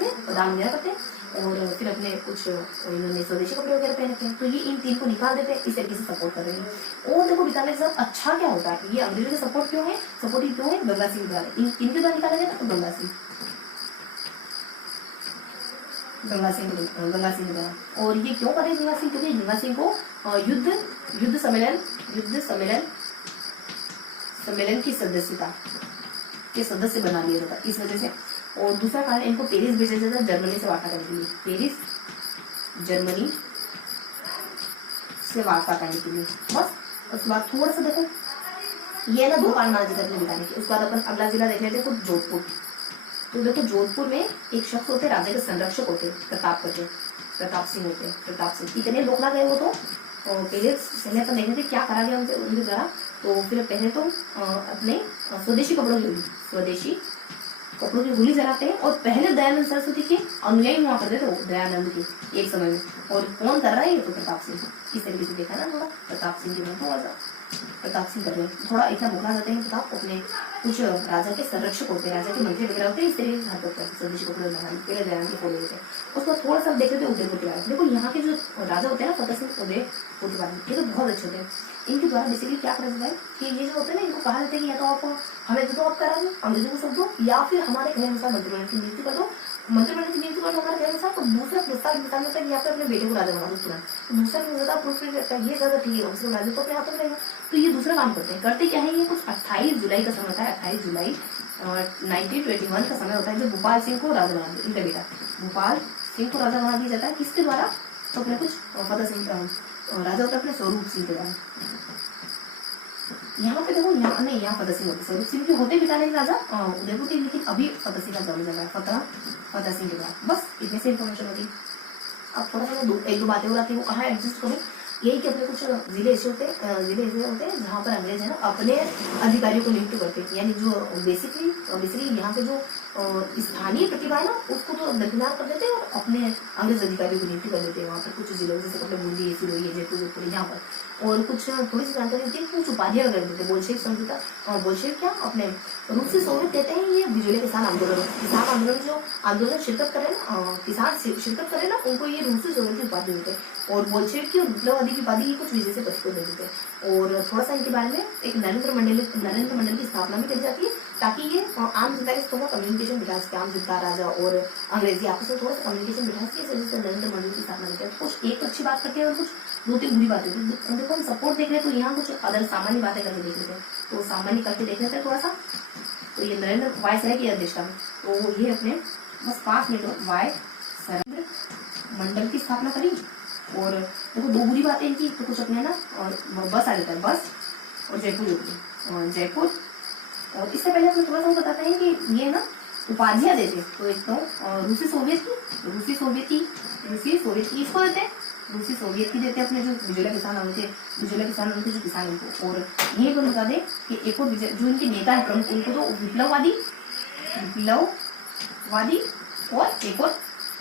में दान वगैरह करते हैं और फिर अपने कुछ इन्होंने स्वदेशी कपड़े वगैरह पहन रखे हैं। तो ये इन 3 को निकाल देते हैं, इस तरीके से सपोर्ट कर रहे हैं। और देखो बिताने के साथ अच्छा क्या होता है, ये अंग्रेजों के सपोर्ट क्यों है, सपोर्टिव क्यों है, गंगा सिंह द्वारा, इन 3 के द्वारा निकाला गया तो गंगा सिंह द्वारा। और ये क्यों करे गंगा सिंह, क्योंकि गंगा सिंह को युद्ध सम्मेलन की सदस्यता के सदस्य बना लिया जाता इस वजह से। और दूसरा कारण इनको पेरिस भेजा जाता जर्मनी से वार्ता करने के लिए, पेरिस जर्मनी से वार्ता करने के लिए। बस उसके बाद थोड़ा सा देखो ये ना 2 कारण माना जाता है बिताने के। उसके बाद अपन अगला जिला देख लेते हैं जोधपुर। तो देखो जोधपुर में एक शख्स होते राजा के संरक्षक होते प्रताप सिंह होते हैं। प्रताप सिंह कितने लोग ना गए वो तो पहले अपन देख रहे थे क्या करा गया उनके द्वारा। तो फिर पहले तो अपने स्वदेशी कपड़ों की होली जलाते हैं और पहले दयानंद सरस्वती के अनुयायी हुआ करते थे वो, दयानंद के एक समय में। और कौन कर रहा है ये तो प्रताप सिंह। इस तरीके से देखा ना थोड़ा प्रताप सिंह के बारे में, थोड़ा सा प्रताप सिंह कर रहे हैं, थोड़ा इतना भुगला जाते हैं प्रताप अपने कुछ राजा के संरक्षक होते हैं, राजा के मंत्री वगैरह होते हैं, इस तरीके से हाथ होते हैं स्वदेशी कपड़े पहले दयानंद के फॉलो होते हैं। उसको थोड़ा सा देख लेते हैं उदयपुर के बारे में। देखो यहाँ के जो राजा होते हैं ना फतेह सिंह उदयपुर के बारे में, ये तो बहुत अच्छे होते हैं। इनके द्वारा बेसिकली क्या करा जाता है कि ये जो होते हैं ना इनको कहा जाता है कि या तो आप हमें तो आप करा दो, अंग्रेजों को सब दो, या फिर हमारे कहे अनुसार मंत्रिमंडल की नियुक्ति कर दो, मंत्रिमंडल की नियुक्ति कर दो हमारे कहे अनुसार। तो दूसरा प्रस्ताव निकाल होता है या फिर अपने बेटे को राजा बना दो तुरंत। तो दूसरा ज्यादा प्रूफ रहता है, ये ज्यादा ठीक है, उसको राजा तो अपने हाथों में रहेगा। तो ये दूसरा काम करते क्या है, ये कुछ 28 जुलाई का समय होता है, 28 जुलाई 1921 का समय होता है, जब भोपाल सिंह को राजा बना दिया, इनका बेटा भोपाल सिंह को राजा बना दिया जाता है। किसके द्वारा, तो अपने कुछ फतेह सिंह राजा होता है अपने स्वरूप सिंह के द्वारा। यहाँ पे देखो यहाँ फतेह सिंह होते, स्वरूप सिंह के होते बिताने राजा उदयपुर के, लेकिन अभी फतेह सिंह का दौर चल रहा है, फतेह सिंह के द्वारा। बस इतने से इन्फॉर्मेशन होती है। अब थोड़ा सा 1-2 बातें और आती है, वो कहाँ एडजस्ट करूँ। यही कि अपने कुछ जिले ऐसे होते हैं जहाँ पर अंग्रेज है ना अपने अधिकारियों को नियुक्त करते हैं, यानी जो बेसिकली यहाँ के जो स्थानीय प्रतिभा है ना उसको तो दरकिनार कर देते हैं और अपने अंग्रेज अधिकारियों को नियुक्त कर देते हैं वहाँ पर कुछ जिलों, जैसे कपड़े बूंदी, सिरोही, जयपुर यहाँ पर। और कुछ थोड़ी सी जानकारी होती है, कुछ उपाधियां वगैरह देते हैं। बोल्शेविक समझौता, बोल्शेविक क्या अपने रूसी सोवियत कहते हैं, ये बिजली किसान आंदोलन जो आंदोलन शिरकत करे ना, किसान शिरकत करे ना, उनको ये रूसी सोवियत की उपाधि देते हैं। और बोल्शेविक की विप्लववादी की उपाधि कुछ विजय से बच्चों को दे देते हैं। और थोड़ा सा इनके बारे में एक नरेंद्र मंडल की स्थापना भी करी जाती है, ताकि ये आम जनता के थोड़ा कम्युनिकेशन बिठा सके, आम जनता राजा और अंग्रेजी आपस में थोड़ा सा कम्युनिकेशन बिठा सके, इस वजह से नरेंद्र मंडल की स्थापना करते हैं। कुछ एक अच्छी बात करते हैं और कुछ 2-3 बुरी बातें। देखो हम सपोर्ट देख रहे हैं तो यहाँ कुछ अदर सामान्य बातें करके देख लेते हैं, तो सामान्य करके देख लेते हैं थोड़ा सा। तो ये नरेंद्र वायसराय की अध्यक्षता में, तो ये अपने बस 5 मिनट वायसराय मंडल की स्थापना करी। और देखो 2 बुरी बातें इनकी, तो कुछ अपने ना और बस आ जाता है, बस और जयपुर। और इससे पहले हम थोड़ा सा बताते हैं कि ये ना उपाधियां देते, तो एक तो रूसी सोवियत की इसको देते हैं, रूसी सोवियत की देते हैं अपने जो बिजोला किसान उनके जो किसान उनको। और ये भी बता दें कि एक और जो इनके नेता है प्रमुख, उनको तो विप्लववादी और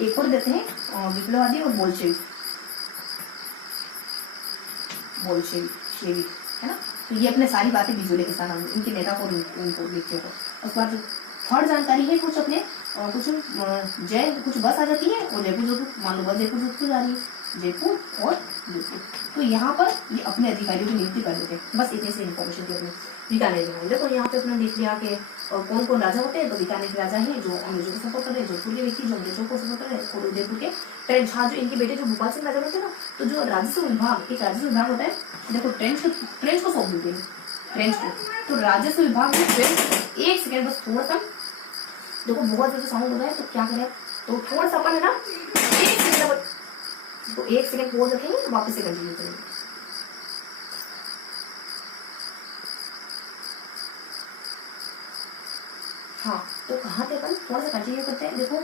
एक और देते हैं विप्लववादी और बोल्शेविक है ना। तो ये अपने सारी बातें बिजोले किसान इनके नेता को उनको लिखते हो। उसके बाद थर्ड जानकारी है कुछ अपने कुछ बस आ जाती है और जयपुर मान लो बस जयपुर जा रही है, जयपुर। तो यहाँ पर ये अपने अधिकारियों की नियुक्ति कर देते हैं। बस इतने से इन्फॉर्मेशन थी अपने बीकानेर में। देखो यहाँ पे अपने देख लिया कि कौन कौन राजा होते हैं। तो बीकानेर के राजा है जो अंग्रेजों को सपोर्ट कर रहे हैं, जोधपुर के व्यक्ति जो अंग्रेजों को सपोर्ट कर रहे हैं, और उदयपुर के ट्रेंच हाँ जो इनके बेटे जो भोपाल सिंह राजा बनते हैं ना, तो जो राजस्व विभाग होता है, देखो ट्रेंच को सौंप देते हैं, ट्रेंच को। तो राजस्व विभाग में ट्रेंच, एक सेकेंड बस थोड़ा सा देखो बहुत ज्यादा साउंड हो रहा है तो क्या करें, तो थोड़ा सा अपन है ना एक सेकेंड पॉज रखेंगे, वापस से कंटिन्यू करेंगे। हाँ तो कहाँ थे अपन, थोड़ा सा कंटिन्यू करते हैं। देखो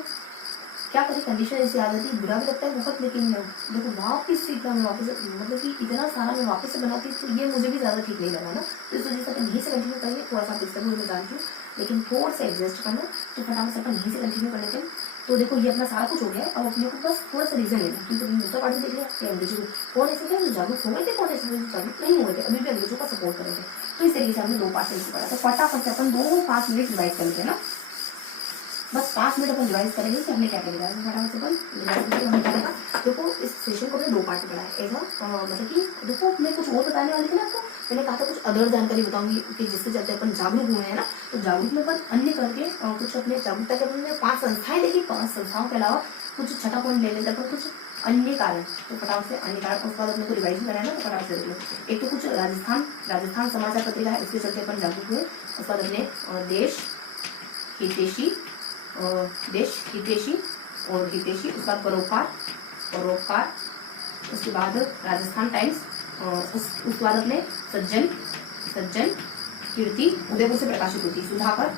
क्या करें, कंडीशन ऐसी आ जाती है, बुरा भी लगता है बहुत, लेकिन देखो वापस से मतलब कि इतना सारा मैं वापस से बनाती तो ये मुझे भी ज्यादा ठीक नहीं लगा ना, तो इस वजह से अपन यहीं से कंटिन्यू करेंगे। थोड़ा सा डिस्टर्ब मैं जानती हूँ, लेकिन थोड़ा सा एडजस्ट करना, तो फटाफट से अपन यहीं से कंटिन्यू कर लेते हैं। तो देखो ये अपना सारा कुछ हो गया है। अब अपने को बस थोड़ा सा रीजन लेना, क्योंकि तुमने दूसरा पार्ट देख लिया कि अंग्रेजों को कौन ऐसे थे जो जागरूक हो गए थे, कौन ऐसे थे जो जागरूक नहीं हुए थे, अभी भी अंग्रेजों का सपोर्ट कर रहे थे। तो इस तरीके से हमने 2 पार्ट से पढ़ा। तो फटाफट से अपन 2-5 मिनट रिवाइज कर लेते हैं ना, बस 5 मिनट अपन रिवाइज करेंगे कि हमने क्या क्या लिखा है। फटाफट से अपन रिवाइज करके हमने क्या लिखा। देखो इस सेशन को हमने 2 पार्ट में पढ़ा है। एक मतलब कि देखो मैं कुछ और बताने वाली थी ना आपको, मैंने कहा था कुछ अदर जानकारी बताऊंगी कि जिसके चलते अपन जागरूक हुए हैं ना। तो जागरूक में अपन अन्य करके कुछ अपने जागरूकता के अपने 5 संस्थाएं देखी, 5 संस्थाओं के अलावा कुछ छठा पॉइंट ले लेते हैं कुछ अन्य कारण। तो फटाफट से अन्य कारण उसके बाद अपने को रिवाइज कराना है। तो फटाफट से देख लो। एक तो कुछ राजस्थान समाचार पत्रिका है, उसके चलते अपन जागरूक हुए। उसके बाद अपने देश हितैषी और हितैषी, उसके बाद परोपकार, उसके बाद राजस्थान टाइम्स, उसके बाद अपने सज्जन कीर्ति उदयपुर से प्रकाशित होती, सुधाकर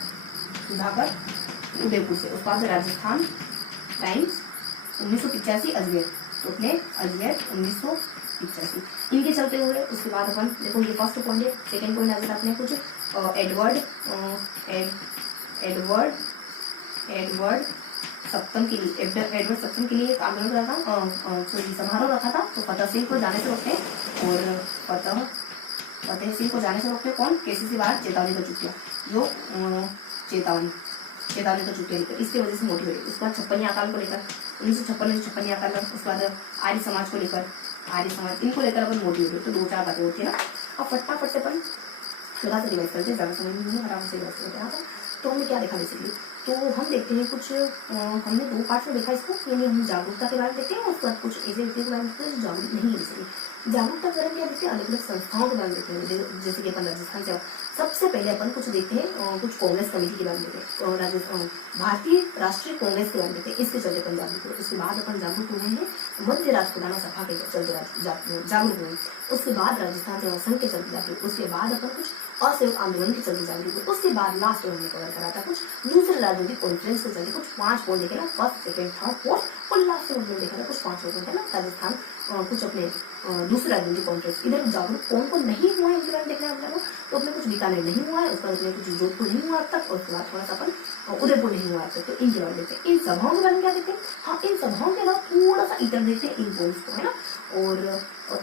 उदयपुर से। उसके बाद राजस्थान टाइम्स 1985 अजमेर, तो अपने अजमेर 1985 इनके चलते हुए। उसके बाद अपन देखो ये फर्स्ट पॉइंट है। सेकेंड पॉइंट अगर अपने कुछ एडवर्ड सप्तम के लिए एक आंदोलन रखा था, समारोह रखा था। तो फतेह सिंह को जाने से रोकते, और फतेह सिंह को जाने से रोकते कौन, केसीसी बाहर चेतावनी कर चुकी है, जो चेतावनी कर चुकी है, इसकी वजह से मोटिवेट। उसके बाद 56 अकाल को लेकर 1956 में 56 अकाल, उसके बाद आर्य समाज को लेकर, इनको लेकर अपन मोटिवेट। तो 2-4 बातें होती है ना। अब फटाफट से अपन थोड़ा सा रिवाइज करते हैं, ज्यादा समय नहीं है, फटाफट से रिवाइज करते हैं। तो हमने क्या देखा बेसिकली, तो हम देखते हैं कुछ हमने 2 पार्ट में देखा इसको, यानी हम जागरूकता के बारे में देखते हैं, और उसके बाद कुछ ऐसे व्यक्तियों के बारे में देखते हैं जो जागरूक नहीं है। बेसिकली जागरूकता के बारे में क्या देखते हैं, अलग अलग संस्थाओं के बारे में देखते हैं। जैसे कि अपन राजस्थान से सबसे पहले अपन कुछ देखते हैं, कुछ कांग्रेस कमेटी के बारे में देखते हैं, राजस्थान भारतीय राष्ट्रीय कांग्रेस के बारे में देखते हैं, इसके चलते अपन जागरूक हुए। उसके बाद अपन जागरूक हुए हैं मध्य राजपुताना सभा के चलते जागरूक हुए। उसके बाद राजस्थान सेवा संघ के चलते जागरूक। उसके बाद अपन कुछ असहयोग आंदोलन के चलते जागरूक हुए। उसके बाद लास्ट में हमने कवर करा था कुछ दूसरे राजनीतिक कॉन्फ्रेंस के चलते कुछ 5 पॉइंट देखे ना, फर्स्ट सेकंड थर्ड फोर्थ, और लास्ट में हमने देखा था कुछ 5 पॉइंट है ना, राजस्थान कुछ अपने दूसरे राजनीतिक कॉन्फ्रेंस। इधर जागरूक कौन कौन नहीं हुआ है इनके बारे में देखना है अपने को। तो अपने कुछ बीकानेर नहीं हुआ है, उसके बाद अपने कुछ जोधपुर नहीं हुआ अब तक, और उसके बाद थोड़ा सा अपन उदयपुर नहीं हुआ अब तक। तो इनके बारे में देखते हैं। इन सभाओं के बारे में क्या देखते हैं, हाँ इन सभाओं के अलावा थोड़ा सा इतर देखते हैं इन पॉइंट्स को, है ना। और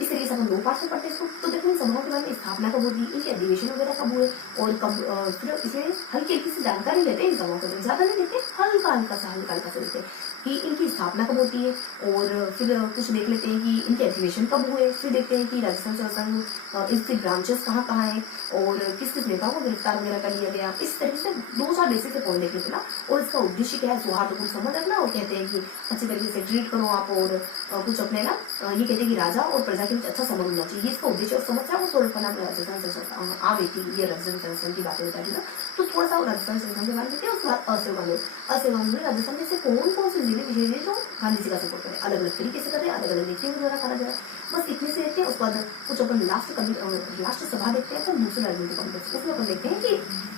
इस तरीके से अपन 2 पार्ट में पढ़ते हैं इसको। तो देखो इन सभाओं के बारे में स्थापना कब होगी, इनके अधिवेशन वगैरह कब हुए, और कब, फिर इसमें हल्की सी जानकारी लेते हैं इन सभाओं के बारे में, ज्यादा नहीं देते, हल्का सा देते हैं कि इनकी स्थापना कब होती है, और फिर कुछ देख लेते हैं कि इनके अधिवेशन कब हुए। फिर देखते हैं कि राजस्थान सेवा संघ इसके ब्रांचेस कहाँ हैं, और किस किस नेताओं को गिरफ्तार वगैरह कर लिया गया। इस तरीके से 2-4 बेसिक से पॉइंट देख लेते ना, और इसका उद्देश्य क्या है, सौहार्दपूर्ण संबंध रखना, और कहते हैं कि अच्छी तरीके से ट्रीट करो आप, और कुछ अपने ना ये कहते हैं कि राजा और प्रजा के बीच अच्छा संबंध होना चाहिए, इसका उद्देश्य और समस्या वो सोल्व करना। राजस्थान आवे की ये राजस्थान संघ की बातें बता दी ना। तो थोड़ा सा राजस्थान संघ के बारे में देखते हैं। उसके बाद असहयोग आंदोलन राजस्थान में से कौन से जिले विशेष है जो गांधी जी का सपोर्ट करें, अलग अलग तरीके से करें, अलग अलग नीतियों के द्वारा करा जाए, बस इतने से देखते हैं। उसके बाद कुछ अपन लास्ट सभा देखते हैं, तो दूसरे राजनीतिक कॉन्फ्रेंस उसमें अपन देखते हैं कि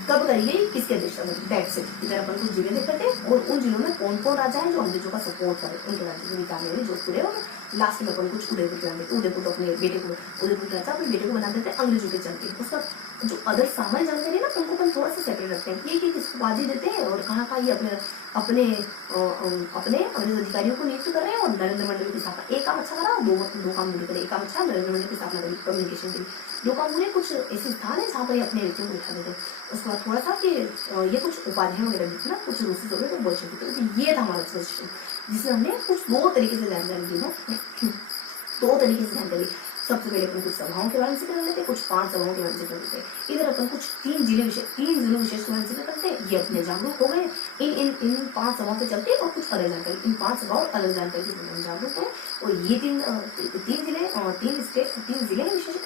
कब करी गई, किसके अध्यक्षता में, दैट्स इट। इधर अपन कुछ जिले देखते हैं, और उन जिलों में कौन कौन राजा है जो अंग्रेजों का सपोर्ट करे, उनके राज्य बीकानेर, जोधपुर, और लास्ट में अपन कुछ उदयपुर के नाम। उदयपुर तो अपने बेटे को, उदयपुर के राजा अपने बेटे को बना देते हैं अंग्रेजों के चलते। उसका जो अदर सामान्य जानकारी है ना, उनको अपन थोड़ा सा सेपरेट रखते हैं, ये किसको उपाधि देते हैं, और कहाँ ये अपने अंग्रेज अधिकारियों को नियुक्त कर रहे हैं, और नरेंद्र मंडल की स्थापना। एक काम अच्छा करा, दो काम बुरे करे। एक काम अच्छा, नरेंद्र मंडल की स्थापना करी कम्युनिकेशन के लिए। 2 काम बुरे, कुछ ऐसे स्थान है जहाँ पर अपने व्यक्तियों को उठा देते हैं। उसके बाद थोड़ा सा कि ये कुछ उपाधियां वगैरह देखना, कुछ रूसी जरूरत है बोल सकते। तो ये था हमारा सेशन, जिसमें हमने कुछ 2 तरीके से जानकारी दी ना, 2 तरीके से जानकारी। सबसे पहले अपन कुछ सभाओं के बारे में जिक्र कर लेते हैं, कुछ 5 सभाओं के बारे में जिक्र करते हैं। इधर अपन कुछ 3 जिलों विशेष के बारे में जिक्र करते हैं। ये अपने जागरूक हो गए इन 5 सभाओं के चलते, और कुछ अलग जानकारी इन 5 सभाओं और अलग जानकारी से जागरूक है। और ये 3 जिले और 3 स्टेट, 3 जिले विशेष,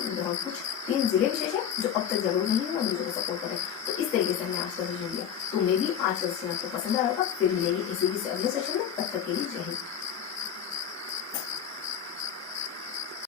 कुछ 3 जिले विशेष है जो अब तक जागरूक नहीं है, अंग्रेजों को सपोर्ट करें। तो इस तरीके से हमने आज का सेशन दिया। तो मे भी आज का सेशन आपको पसंद आया होगा। फिर मिलेंगे इसी से अगले सेशन में, तब तक के लिए जय हिंद।